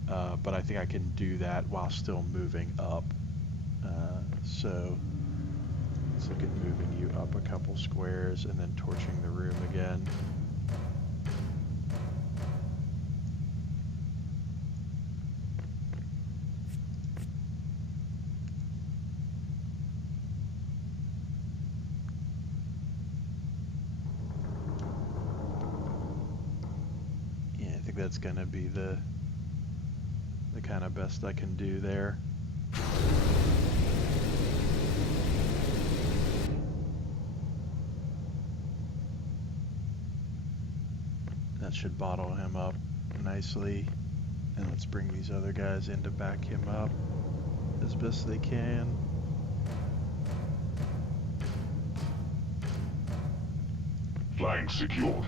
But I think I can do that while still moving up. So let's look at moving you up a couple squares and then torching the room again. that's gonna be the kind of best I can do there. That should bottle him up nicely. And let's bring these other guys in to back him up as best they can. Flank secured.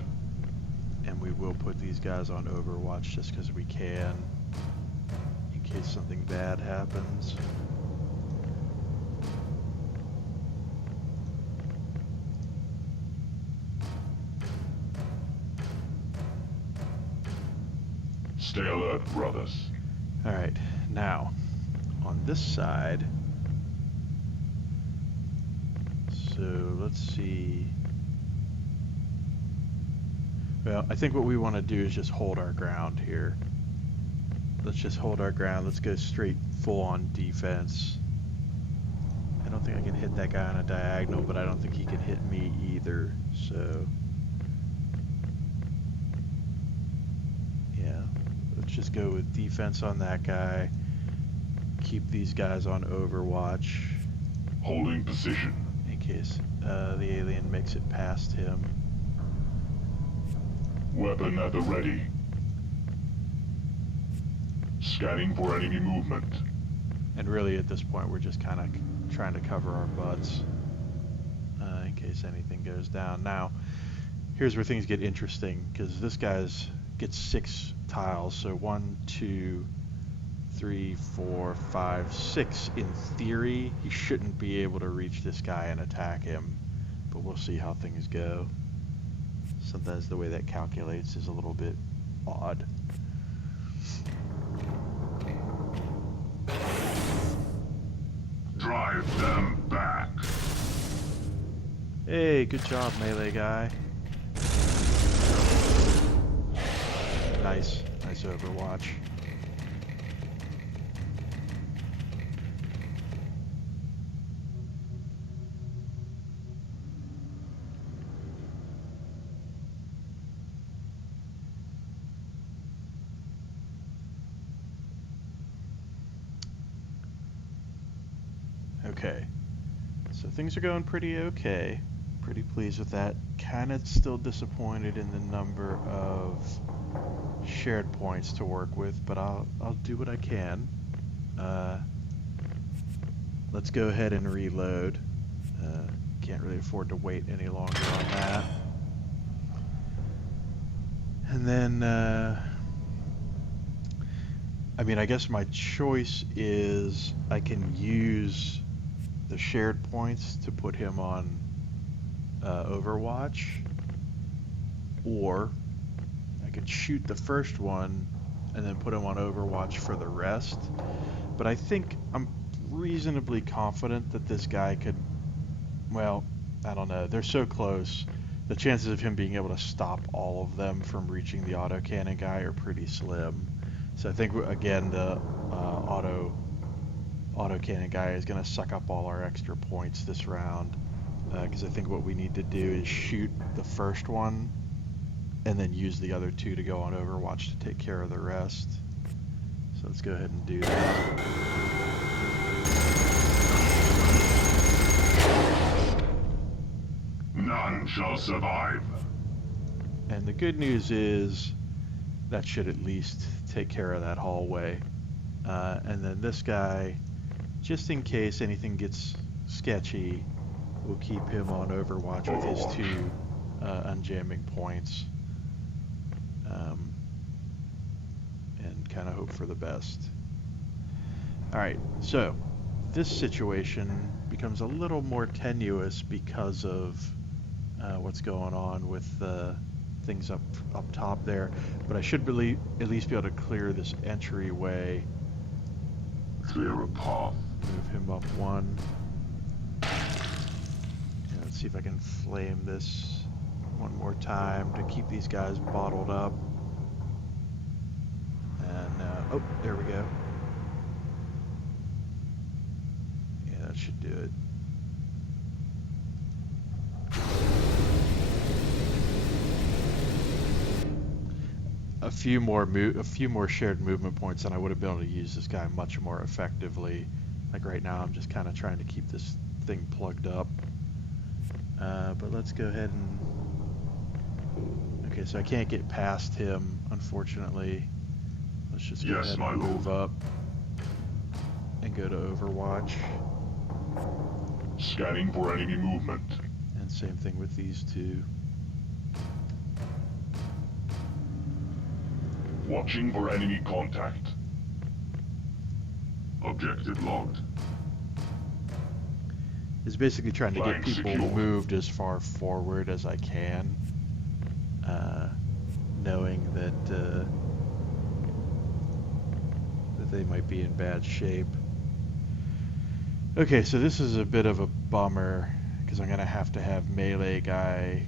And we will put these guys on Overwatch just because we can, in case something bad happens. Stay alert, brothers. Alright, now, on this side, so let's see. Well, I think what we want to do is just hold our ground here. Let's just hold our ground. Let's go straight full-on defense. I don't think I can hit that guy on a diagonal, but I don't think he can hit me either, so... yeah, let's just go with defense on that guy. Keep these guys on Overwatch. Holding position. In case the alien makes it past him. Weapon at the ready. Scanning for enemy movement. And really at this point we're just kind of trying to cover our butts in case anything goes down. Now, here's where things get interesting, because this guy's gets 6 tiles, so 1, 2, 3, 4, 5, 6. In theory, he shouldn't be able to reach this guy and attack him, but we'll see how things go. Sometimes the way that calculates is a little bit odd. Drive them back. Hey, good job, melee guy. Nice. Nice Overwatch. Okay, so things are going pretty okay. Pretty pleased with that. Kind of still disappointed in the number of shared points to work with, but I'll do what I can. Let's go ahead and reload. Can't really afford to wait any longer on that. And then, I mean, I guess my choice is I can use the shared points to put him on Overwatch, or I could shoot the first one and then put him on Overwatch for the rest. But I think I'm reasonably confident that this guy could, well, I don't know, they're so close. The chances of him being able to stop all of them from reaching the autocannon guy are pretty slim. So I think, again, the autocannon guy is going to suck up all our extra points this round, because I think what we need to do is shoot the first one and then use the other 2 to go on Overwatch to take care of the rest. So let's go ahead and do that. None shall survive. And the good news is that should at least take care of that hallway. And then this guy, just in case anything gets sketchy, we'll keep him on Overwatch with his 2 unjamming points. And kind of hope for the best. Alright, so this situation becomes a little more tenuous because of what's going on with things up top there, but I should really at least be able to clear this entryway. Clear a path. Move him up 1. And let's see if I can flame this one more time to keep these guys bottled up. And oh, there we go. Yeah, that should do it. a few more shared movement points, and I would have been able to use this guy much more effectively. Like right now, I'm just kind of trying to keep this thing plugged up. But let's go ahead and... Okay, so I can't get past him, unfortunately. Let's just go ahead and move up and go to Overwatch. Scanning for enemy movement. And same thing with these two. Watching for enemy contact. Objective logged. Is basically trying to get Flank people secure. moved as far forward as I can, knowing that that they might be in bad shape. Okay, so this is a bit of a bummer because I'm gonna have to have melee guy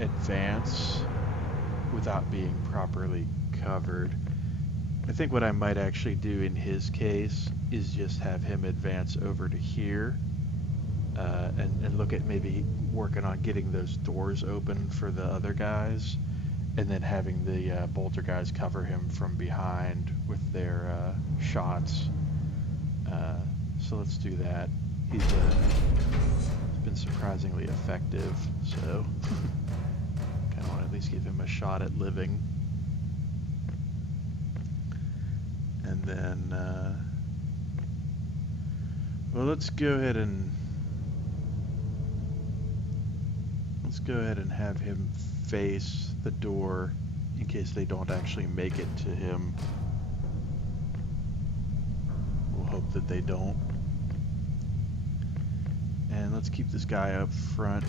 advance without being properly covered. I think what I might actually do in his case is just have him advance over to here. And look at maybe working on getting those doors open for the other guys, and then having the bolter guys cover him from behind with their shots. So let's do that. He's been surprisingly effective, so kind of want to at least give him a shot at living. And then, well, let's go ahead and have him face the door in case they don't actually make it to him. We'll hope that they don't. And let's keep this guy up front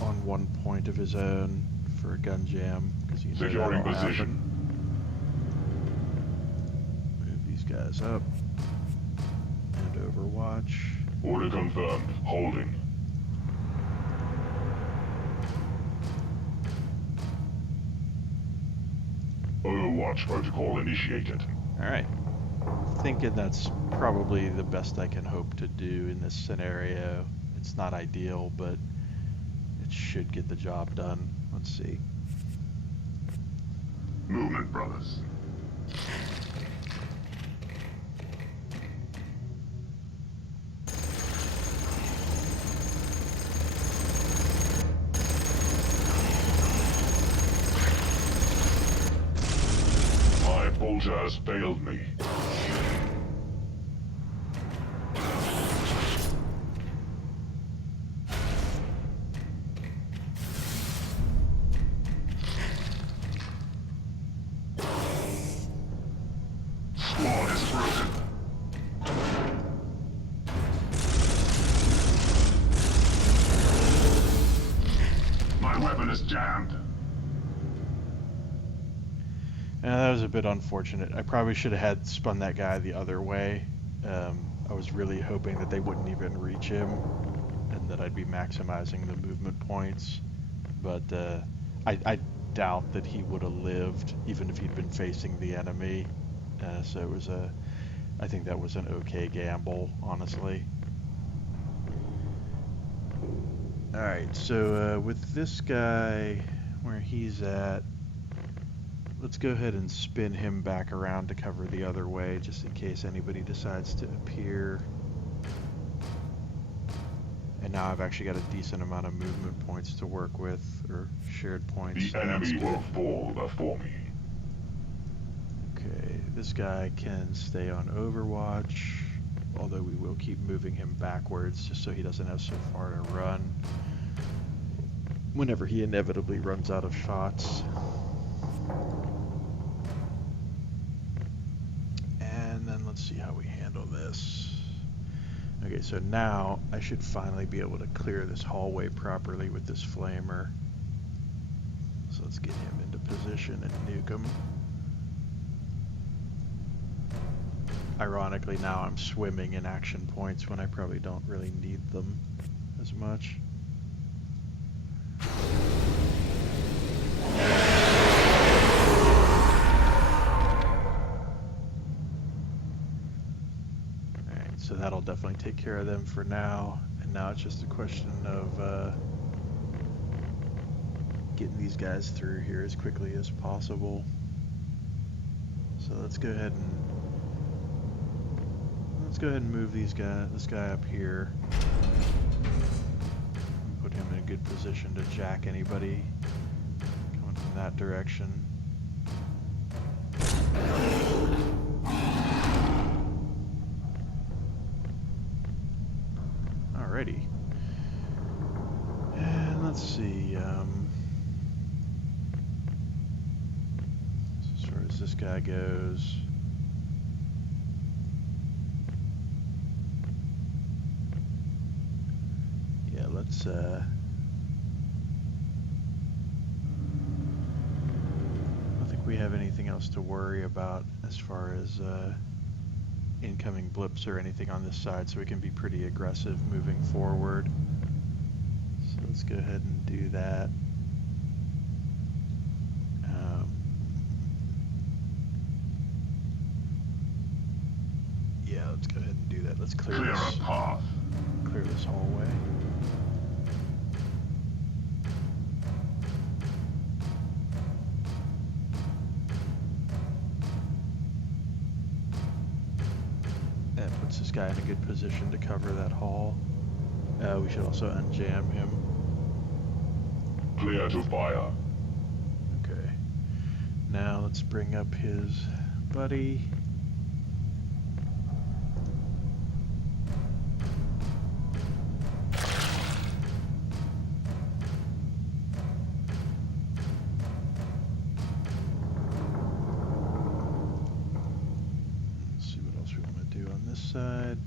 on one point of his own for a gun jam, because you know Securing that'll position. happen. Move these guys up. And Overwatch. Order confirmed. Holding. Overwatch protocol initiated. Alright. Thinking that's probably the best I can hope to do in this scenario. It's not ideal, but it should get the job done. Let's see. Movement, brothers. My bolter has failed me. Squad is broken. My weapon is jammed. That was a bit unfortunate. I probably should have had spun that guy the other way. I was really hoping that they wouldn't even reach him and that I'd be maximizing the movement points. But I doubt that he would have lived even if he'd been facing the enemy. So it was I think that was an okay gamble, honestly. Alright, so with this guy, where he's at, let's go ahead and spin him back around to cover the other way, just in case anybody decides to appear. And now I've actually got a decent amount of movement points to work with, or shared points. The enemy will fall before me. Okay, this guy can stay on Overwatch, although we will keep moving him backwards just so he doesn't have so far to run whenever he inevitably runs out of shots. And then let's see how we handle this. Okay, so now I should finally be able to clear this hallway properly with this flamer. So let's get him into position and nuke him. Ironically, now I'm swimming in action points when I probably don't really need them as much. Alright, so that'll definitely take care of them for now. And now it's just a question of getting these guys through here as quickly as possible. So let's go ahead and move this guy up here. And put him in a good position to jack anybody coming from that direction. Alrighty. And let's see, as far as this guy goes, yeah, let's, I don't think we have anything else to worry about as far as, incoming blips or anything on this side, so we can be pretty aggressive moving forward. So let's go ahead and do that. Yeah, let's go ahead and do that. Let's clear this hallway. That puts this guy in a good position to cover that hall. We should also unjam him. Clear to fire. Okay. Now let's bring up his buddy. Let's see what else we want to do on this side.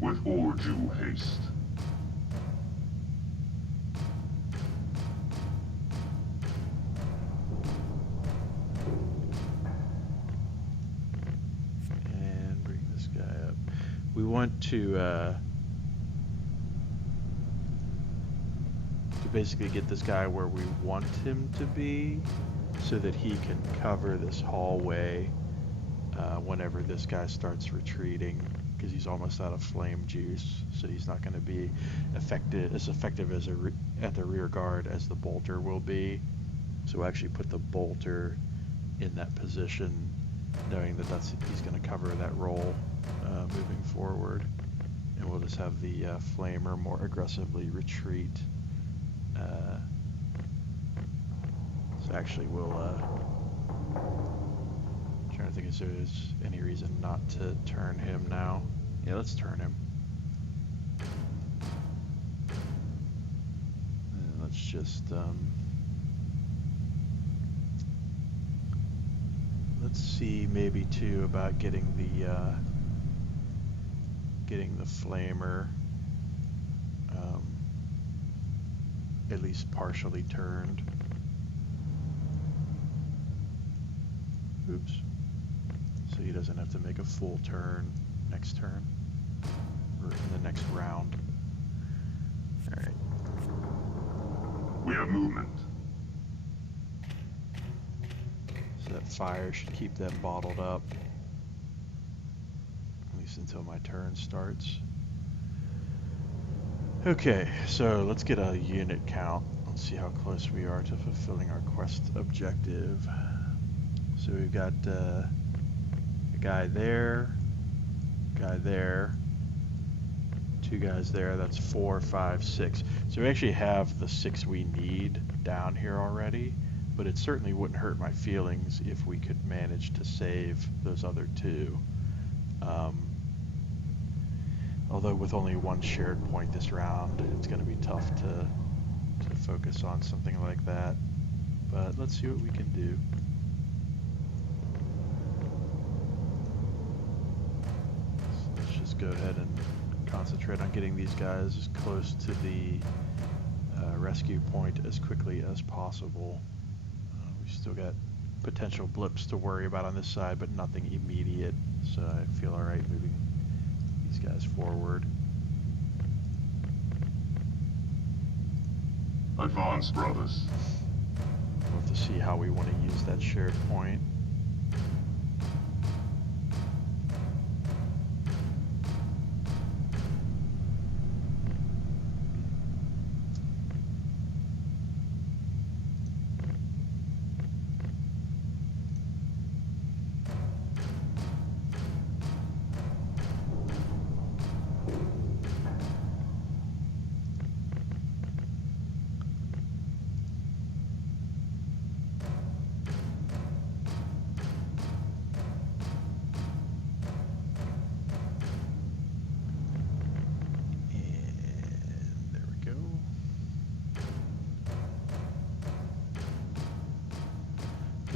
With all due haste. And bring this guy up. We want to basically get this guy where we want him to be, so that he can cover this hallway whenever this guy starts retreating, because he's almost out of flame juice, so he's not going to be as effective as at the rear guard as the bolter will be. So we'll actually put the bolter in that position, knowing that he's going to cover that role moving forward, and we'll just have the flamer more aggressively retreat. So actually we'll trying to think if there's any reason not to turn him now. Yeah, let's turn him. And let's just let's see maybe too about getting the flamer at least partially turned. Oops. So he doesn't have to make a full turn next turn, or in the next round. Alright. We have movement. So that fire should keep them bottled up, at least until my turn starts. Okay, so let's get a unit count. Let's see how close we are to fulfilling our quest objective. So we've got a guy there, two guys there. That's 4, 5, 6. So we actually have the 6 we need down here already, but it certainly wouldn't hurt my feelings if we could manage to save those other 2. Although with only one shared point this round, it's going to be tough to focus on something like that. But let's see what we can do. So let's just go ahead and concentrate on getting these guys as close to the rescue point as quickly as possible. We still got potential blips to worry about on this side, but nothing immediate, so I feel alright moving these guys forward. Advance, brothers. We'll have to see how we want to use that shared point.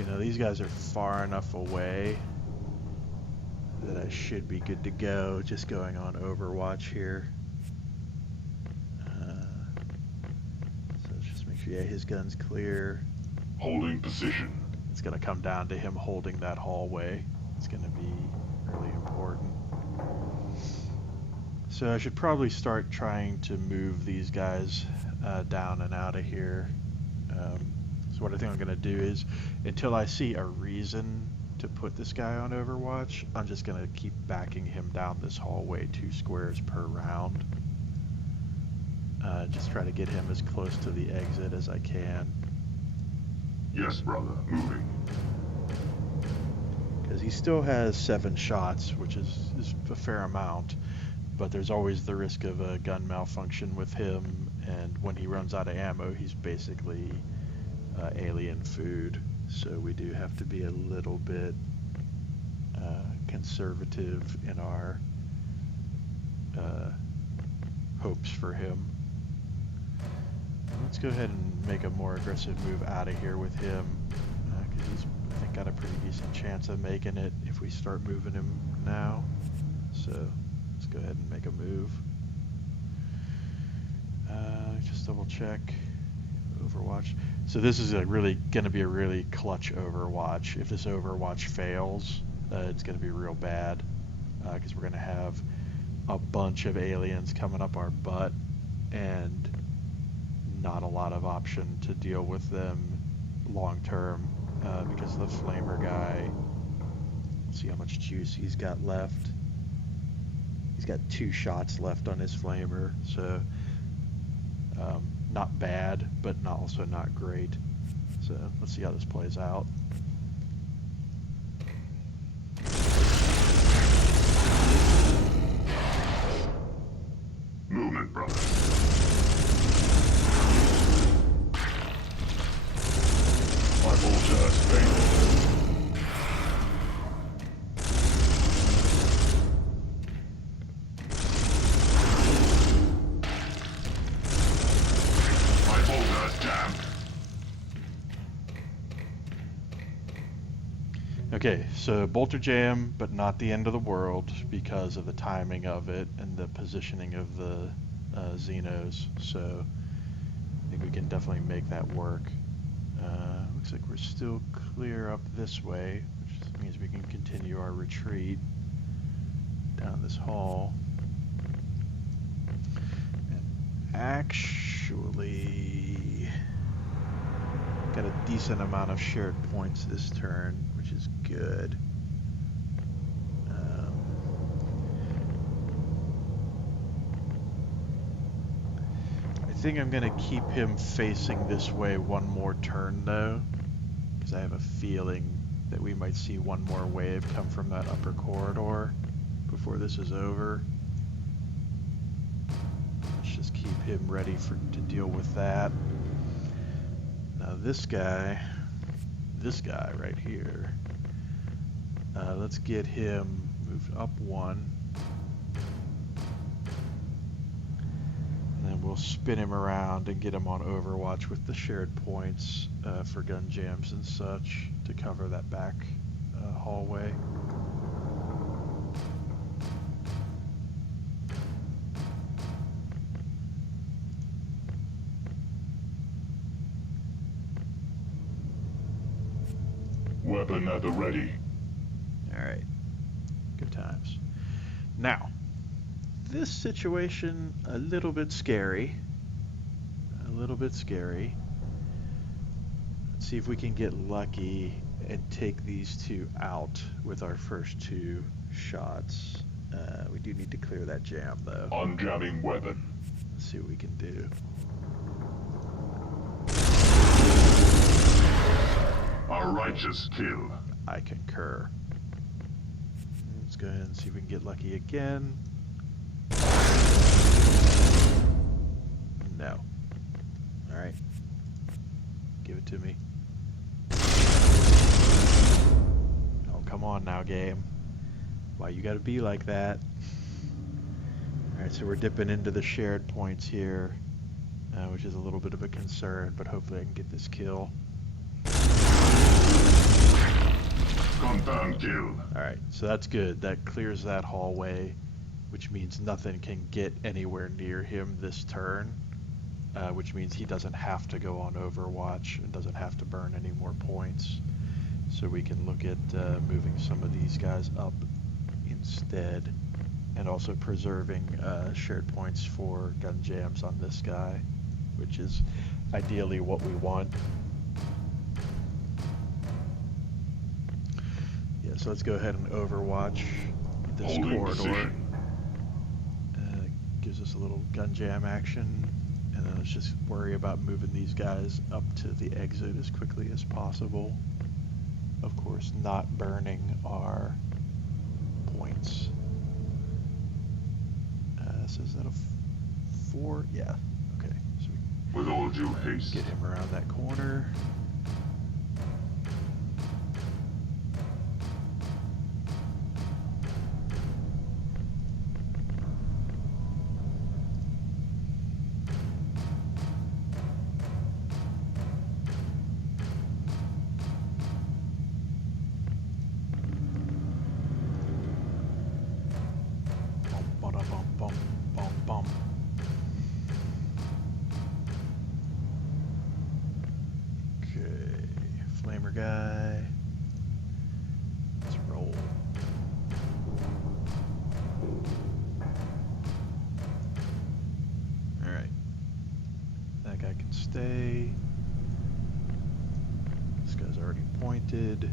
now these guys are far enough away that I should be good to go. Just going on Overwatch here. So let's just make sure, yeah, his gun's clear. Holding position. It's going to come down to him holding that hallway. It's going to be really important. So I should probably start trying to move these guys down and out of here. So what I think I'm going to do is, until I see a reason to put this guy on Overwatch, I'm just going to keep backing him down this hallway 2 squares per round. Just try to get him as close to the exit as I can. Yes, brother. Moving. Because he still has 7 shots, which is a fair amount. But there's always the risk of a gun malfunction with him, and when he runs out of ammo, he's basically alien food. So we do have to be a little bit conservative in our hopes for him. Let's go ahead and make a more aggressive move out of here with him, because he's, I think, got a pretty decent chance of making it if we start moving him now. So let's go ahead and make a move. Just double check Overwatch. So this is going to be a really clutch Overwatch. If this Overwatch fails, it's going to be real bad, because we're going to have a bunch of aliens coming up our butt and not a lot of option to deal with them long term, because the flamer guy, let's see how much juice he's got left. He's got 2 shots left on his flamer, so not bad, but also not great. So let's see how this plays out. Movement, brother. My bolter has failed. Okay, so bolter jam, but not the end of the world because of the timing of it and the positioning of the Xenos. So I think we can definitely make that work. Looks like we're still clear up this way, which means we can continue our retreat down this hall. And actually got a decent amount of shared points this turn, which is good. I think I'm going to keep him facing this way one more turn though, because I have a feeling that we might see one more wave come from that upper corridor before this is over. Let's just keep him ready to deal with that. Now this guy right here, let's get him moved up 1. And then we'll spin him around and get him on Overwatch with the shared points for gun jams and such to cover that back hallway. Weapon at the ready. Alright. Good times. Now, this situation, a little bit scary. A little bit scary. Let's see if we can get lucky and take these 2 out with our first 2 shots. We do need to clear that jam, though. Unjamming weapon. Let's see what we can do. A righteous kill. I concur. Let's go ahead and see if we can get lucky again. No. Alright. Give it to me. Oh, come on now, game. Why you gotta be like that? Alright, so we're dipping into the shared points here, which is a little bit of a concern, but hopefully I can get this kill. Confirmed kill. Alright, so that's good. That clears that hallway, which means nothing can get anywhere near him this turn, which means he doesn't have to go on Overwatch and doesn't have to burn any more points. So we can look at moving some of these guys up instead, and also preserving shared points for gun jams on this guy, which is ideally what we want. Yeah, so let's go ahead and Overwatch this corridor. Gives us a little gun jam action, and then let's just worry about moving these guys up to the exit as quickly as possible. Of course, not burning our points. So is that a 4? Yeah. Okay. So we with all due haste, get him around that corner. Guy. Let's roll. Alright. That guy can stay. This guy's already pointed.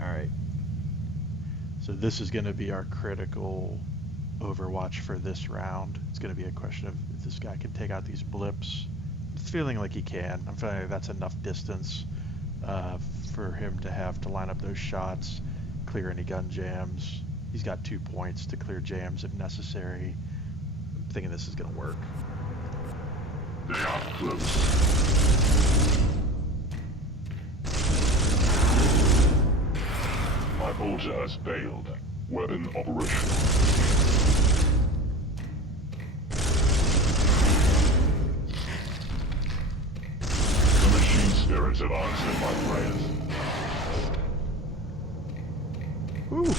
Alright. So this is going to be our critical Overwatch for this round. It's going to be a question of if this guy can take out these blips. It's feeling like he can. I'm feeling like that's enough distance for him to have to line up those shots, clear any gun jams. He's got 2 points to clear jams if necessary. I'm thinking this is going to work. They are close. My bolter has failed. Weapon operational. Spirits have answered my prayers. Woo!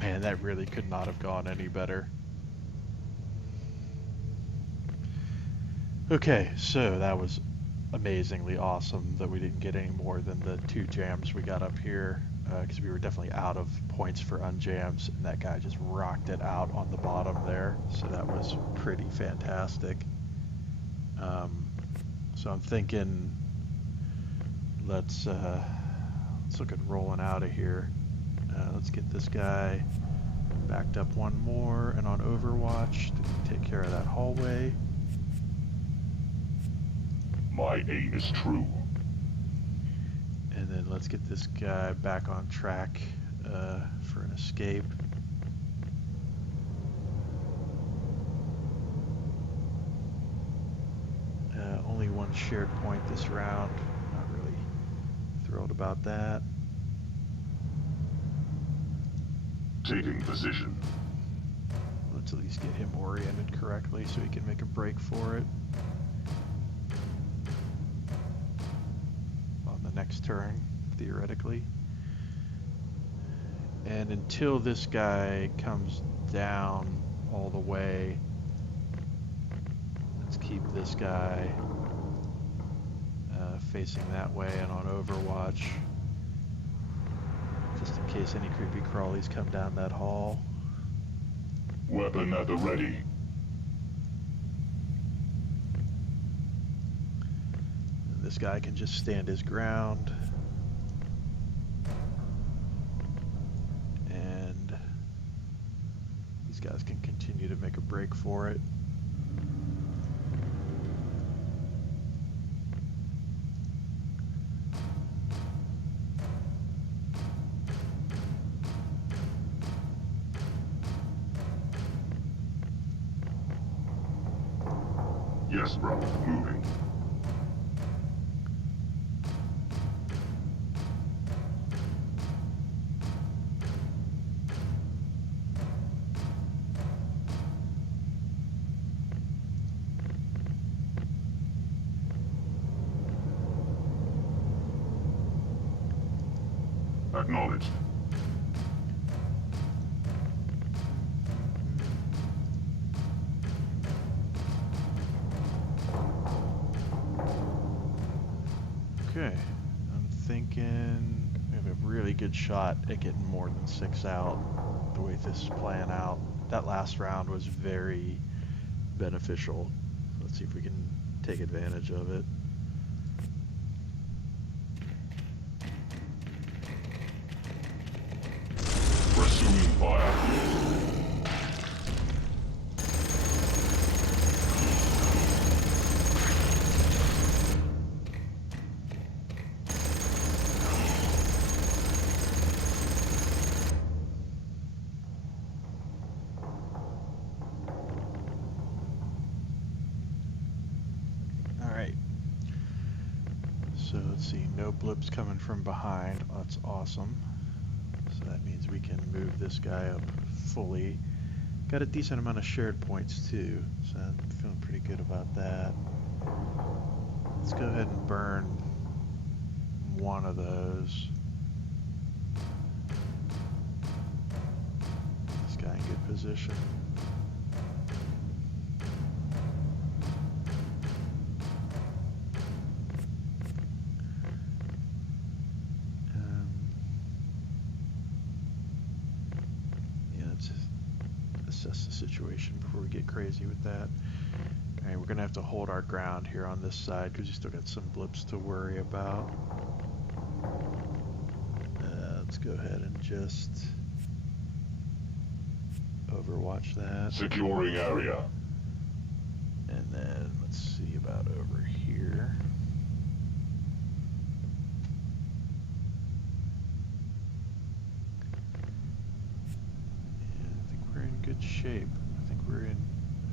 Man, that really could not have gone any better. Okay, so that was amazingly awesome that we didn't get any more than the 2 jams we got up here, because we were definitely out of points for unjams, and that guy just rocked it out on the bottom there, so that was pretty fantastic. So I'm thinking let's look at rolling out of here. Let's get this guy backed up one more, and on Overwatch to take care of that hallway. My aim is true. And then let's get this guy back on track for an escape. Only 1 shared point this round. Not really thrilled about that. Taking position. Let's at least get him oriented correctly so he can make a break for it on the next turn, theoretically. And until this guy comes down all the way, let's keep this guy facing that way and on Overwatch, just in case any creepy crawlies come down that hall. Weapon at the ready. And this guy can just stand his ground. And these guys can continue to make a break for it. Yes, brother. Moving. Acknowledged. Okay, I'm thinking we have a really good shot at getting more than 6 out the way this is playing out. That last round was very beneficial. Let's see if we can take advantage of it. Resuming fire. Alright. So let's see, no blips coming from behind. That's awesome. So that means we can move this guy up fully. Got a decent amount of shared points too, so I'm feeling pretty good about that. Let's go ahead and burn one of those. This guy in good position. Yeah, let's just assess the situation before we get crazy with that. Alright, we're gonna have to hold our ground here on this side because we still got some blips to worry about. Let's go ahead and just overwatch that. Securing area. And then let's see about over here. Yeah, I think we're in good shape. I think we're in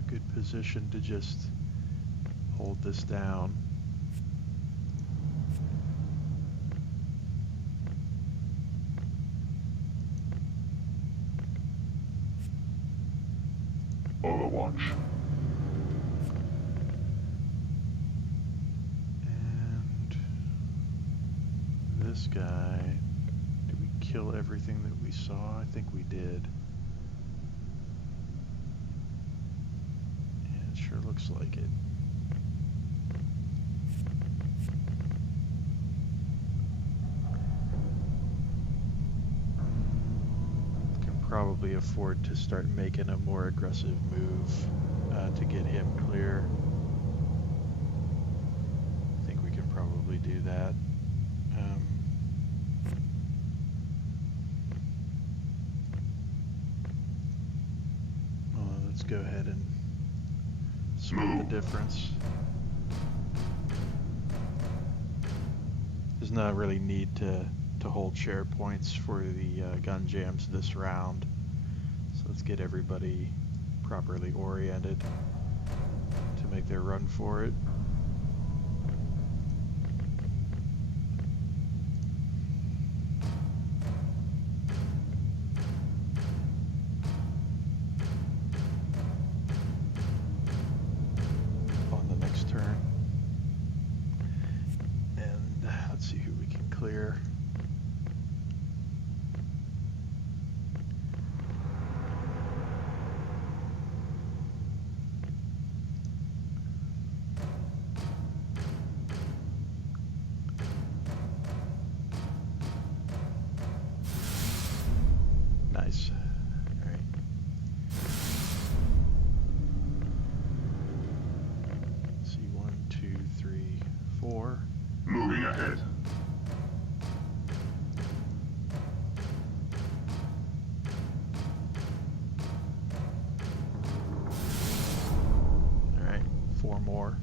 a good position to just hold this down. Overwatch. And this guy, did we kill everything that we saw? I think we did. Yeah, it sure looks like it. Can probably afford to start making a more aggressive move to get him clear. I think we can probably do that. Well, let's go ahead and split the difference. There's not really need to hold share points for the gun jams this round. So let's get everybody properly oriented to make their run for it. On the next turn. And let's see who we can clear. Nice. All right. Let's see, 1, 2, 3, 4. Moving ahead. All right, 4 more.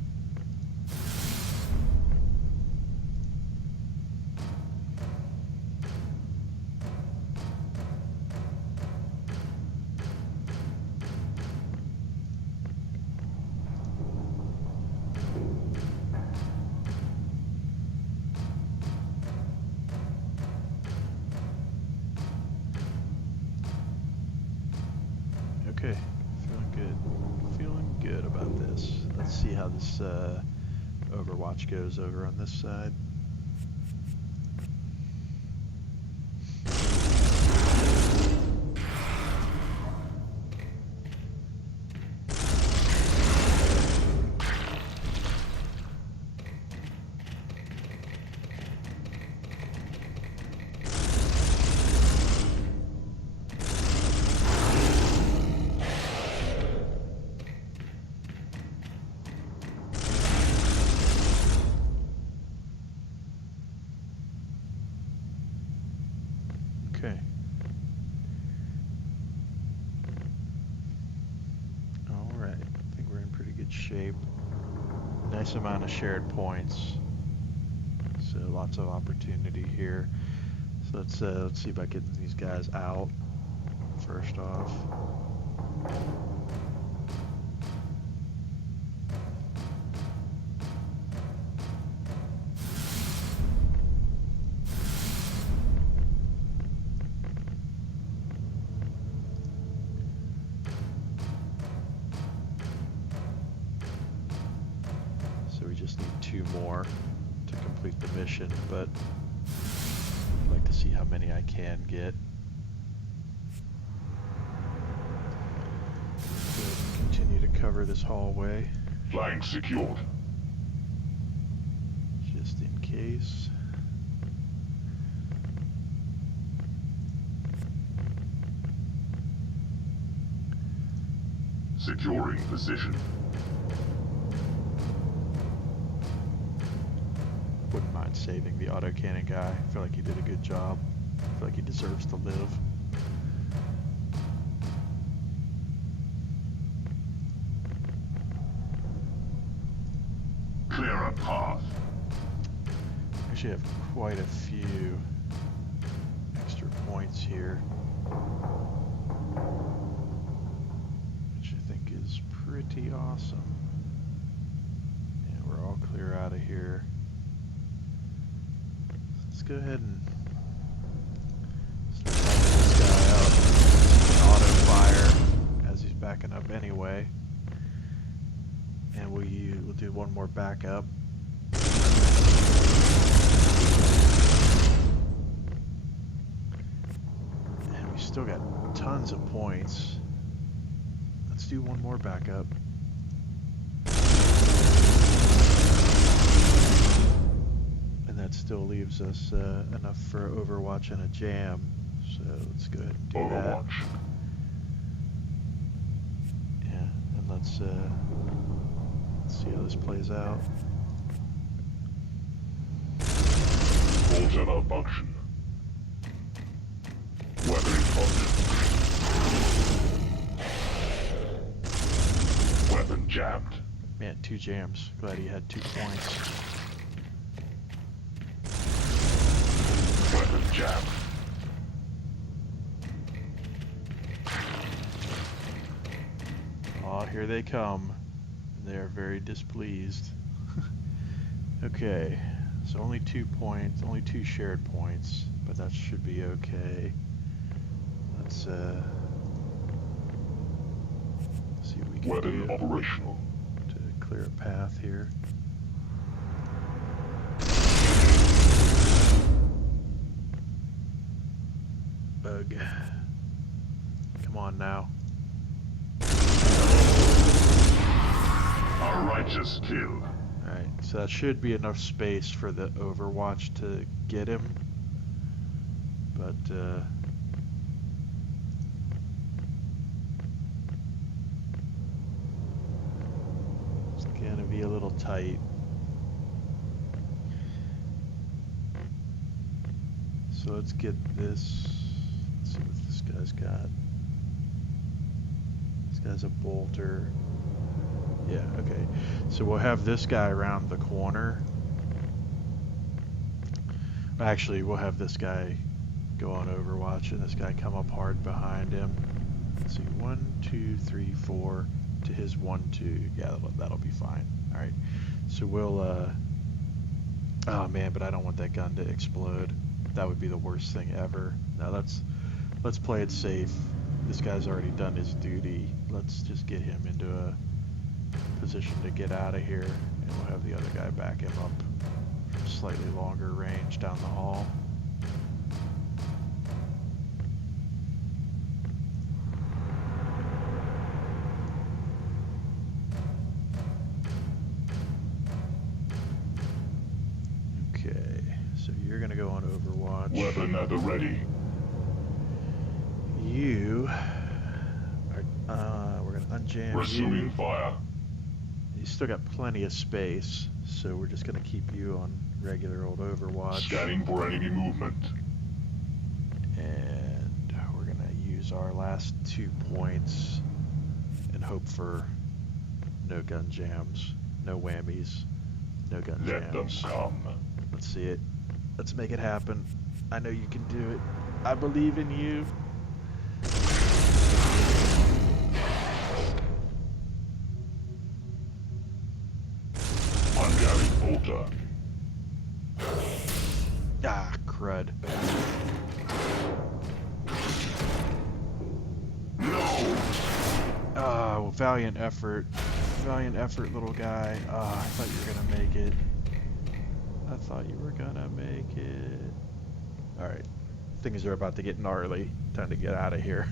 good about this. Let's see how this Overwatch goes over on this side. Okay. Alright, I think we're in pretty good shape. Nice amount of shared points. So lots of opportunity here. So let's see about getting these guys out first off. So we just need 2 more to complete the mission, but I'd like to see how many I can get. So continue to cover this hallway. Flank secured. Just in case. Securing position. Wouldn't mind saving the autocannon guy. I feel like he did a good job. I feel like he deserves to live. Clear a path. Actually have quite a few extra points here, which I think is pretty awesome. Yeah, we're all clear out of here. Let's go ahead and start helping this guy out. Auto fire as he's backing up anyway. And we'll do one more backup. And we still got tons of points. Let's do one more backup. And that still leaves us enough for Overwatch and a jam. So let's go ahead and do that. Yeah, and let's see how this plays out. Auto malfunction. Weapon fault. Weapon jammed. Man, 2 jams. Glad he had 2 points. Weapon jammed. Oh, here they come. They are very displeased. Okay, so only 2 points, only 2 shared points, but that should be okay. Let's see what we can Weapon do operational. to clear a path here. Bug. Come on now. A righteous kill. Alright, so that should be enough space for the Overwatch to get him. But, it's gonna be a little tight. So let's get this. Let's see what this guy's got. This guy's a bolter. Yeah, okay. So we'll have this guy around the corner. Actually, we'll have this guy go on Overwatch and this guy come up hard behind him. Let's see, 1, 2, 3, 4 to his 1, 2. Yeah, that'll be fine. All right. So we'll. Oh man, but I don't want that gun to explode. That would be the worst thing ever. Now let's play it safe. This guy's already done his duty. Let's just get him into a position to get out of here, and we'll have the other guy back him up from slightly longer range down the hall. Okay, so you're gonna go on Overwatch. Weapon at the ready. You are, we're gonna unjam Resuming you. fire. You still got plenty of space, so we're just gonna keep you on regular old Overwatch. Scanning for enemy movement. And we're gonna use our last 2 points and hope for no gun jams, no whammies, no gun Let them jams. come. Let's see it. Let's make it happen. I know you can do it. I believe in you. Unjamming bolter. Ah, crud. No! Ah, well, valiant effort. Valiant effort, little guy. Ah, I thought you were gonna make it. I thought you were gonna make it. Alright. Things are about to get gnarly. Time to get out of here.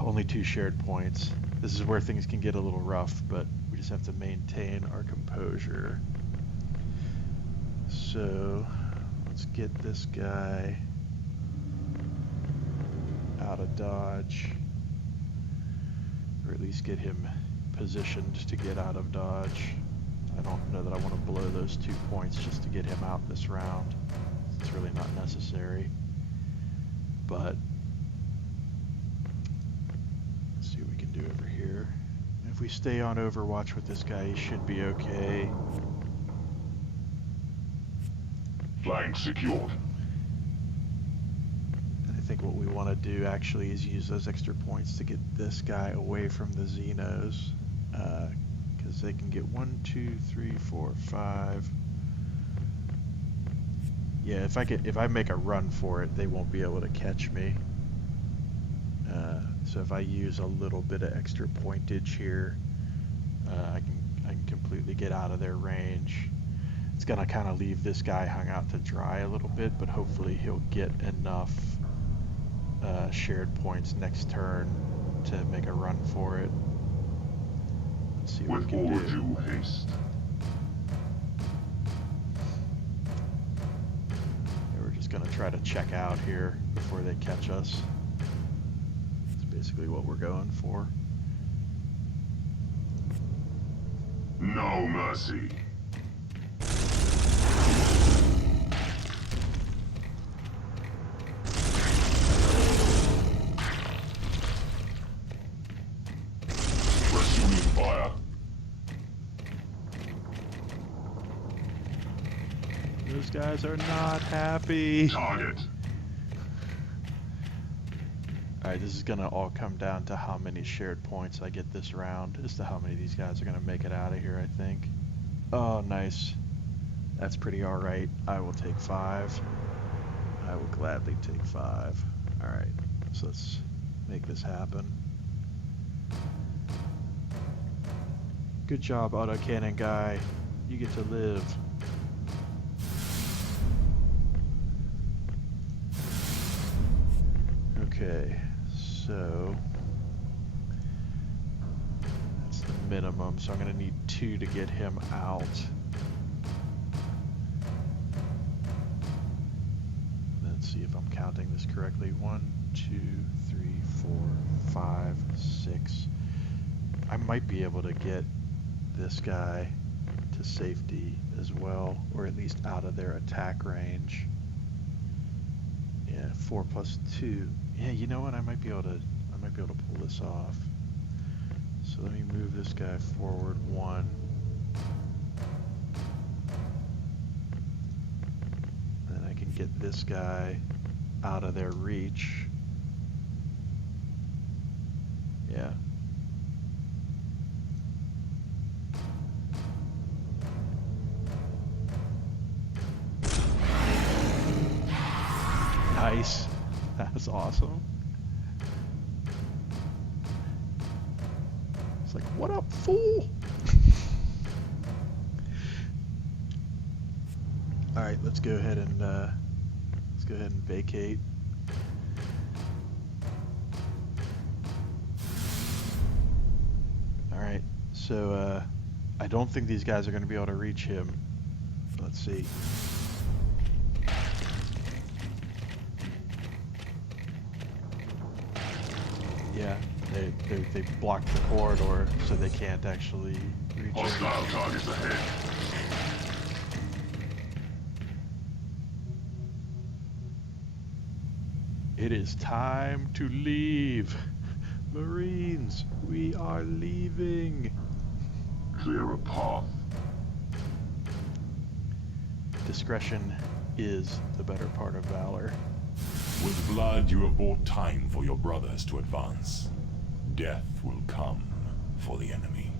Only 2 shared points. This is where things can get a little rough, but we just have to maintain our composure. So, let's get this guy out of dodge. Or at least get him positioned to get out of dodge. I don't know that I want to blow those 2 points just to get him out this round. It's really not necessary. But let's see what we can do over here. If we stay on Overwatch with this guy, he should be okay. Flank secured. I think what we want to do actually is use those extra points to get this guy away from the Xenos. Because they can get 1, 2, 3, 4, 5. Yeah, if I make a run for it, they won't be able to catch me. So if I use a little bit of extra pointage here, I can completely get out of their range. It's gonna kind of leave this guy hung out to dry a little bit, but hopefully he'll get enough shared points next turn to make a run for it. Let's see what With we can do. overdue haste. We're just gonna try to check out here before they catch us. That's basically what we're going for. No mercy. Resuming fire. Those guys are not happy. Target. Alright, this is gonna all come down to how many shared points I get this round as to how many of these guys are gonna make it out of here, I think. Oh, nice. That's pretty alright. I will take 5. I will gladly take 5. Alright, so let's make this happen. Good job, autocannon guy. You get to live. Okay, so that's the minimum, so I'm gonna need 2 to get him out. Let's see if I'm counting this correctly. 1, 2, 3, 4, 5, 6. I might be able to get this guy to safety as well, or at least out of their attack range. Yeah, 4 plus 2. Yeah, you know what? I might be able to pull this off. So let me move this guy forward 1. Then I can get this guy out of their reach. Yeah. Nice. That's awesome. It's like What up, fool? All right, let's go ahead and vacate. All right, so I don't think these guys are going to be able to reach him. Let's see. Yeah, they blocked the corridor, so they can't actually reach him. Hostile targets ahead. It is time to leave. Marines, we are leaving. Clear a path. Discretion is the better part of valor. With blood, you have bought time for your brothers to advance. Death will come for the enemy.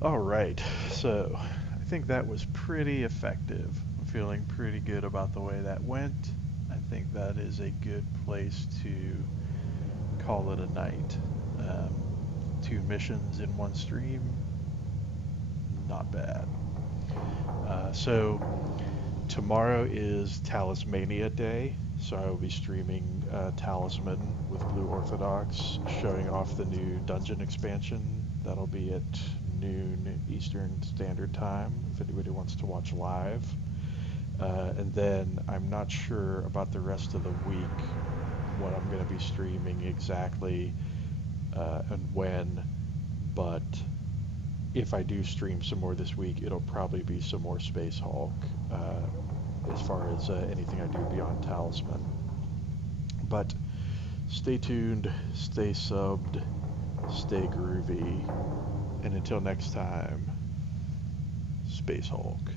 All right, so I think that was pretty effective. I'm feeling pretty good about the way that went. I think that is a good place to call it a night. 2 missions in 1 stream, not bad. So tomorrow is Talismania Day, so I will be streaming Talisman with Blue Orthodox, showing off the new dungeon expansion. That'll be at noon Eastern Standard Time, if anybody wants to watch live. And then I'm not sure about the rest of the week, what I'm going to be streaming exactly and when, but if I do stream some more this week, it'll probably be some more Space Hulk, as far as anything I do beyond Talisman. But stay tuned, stay subbed, stay groovy, and until next time, Space Hulk.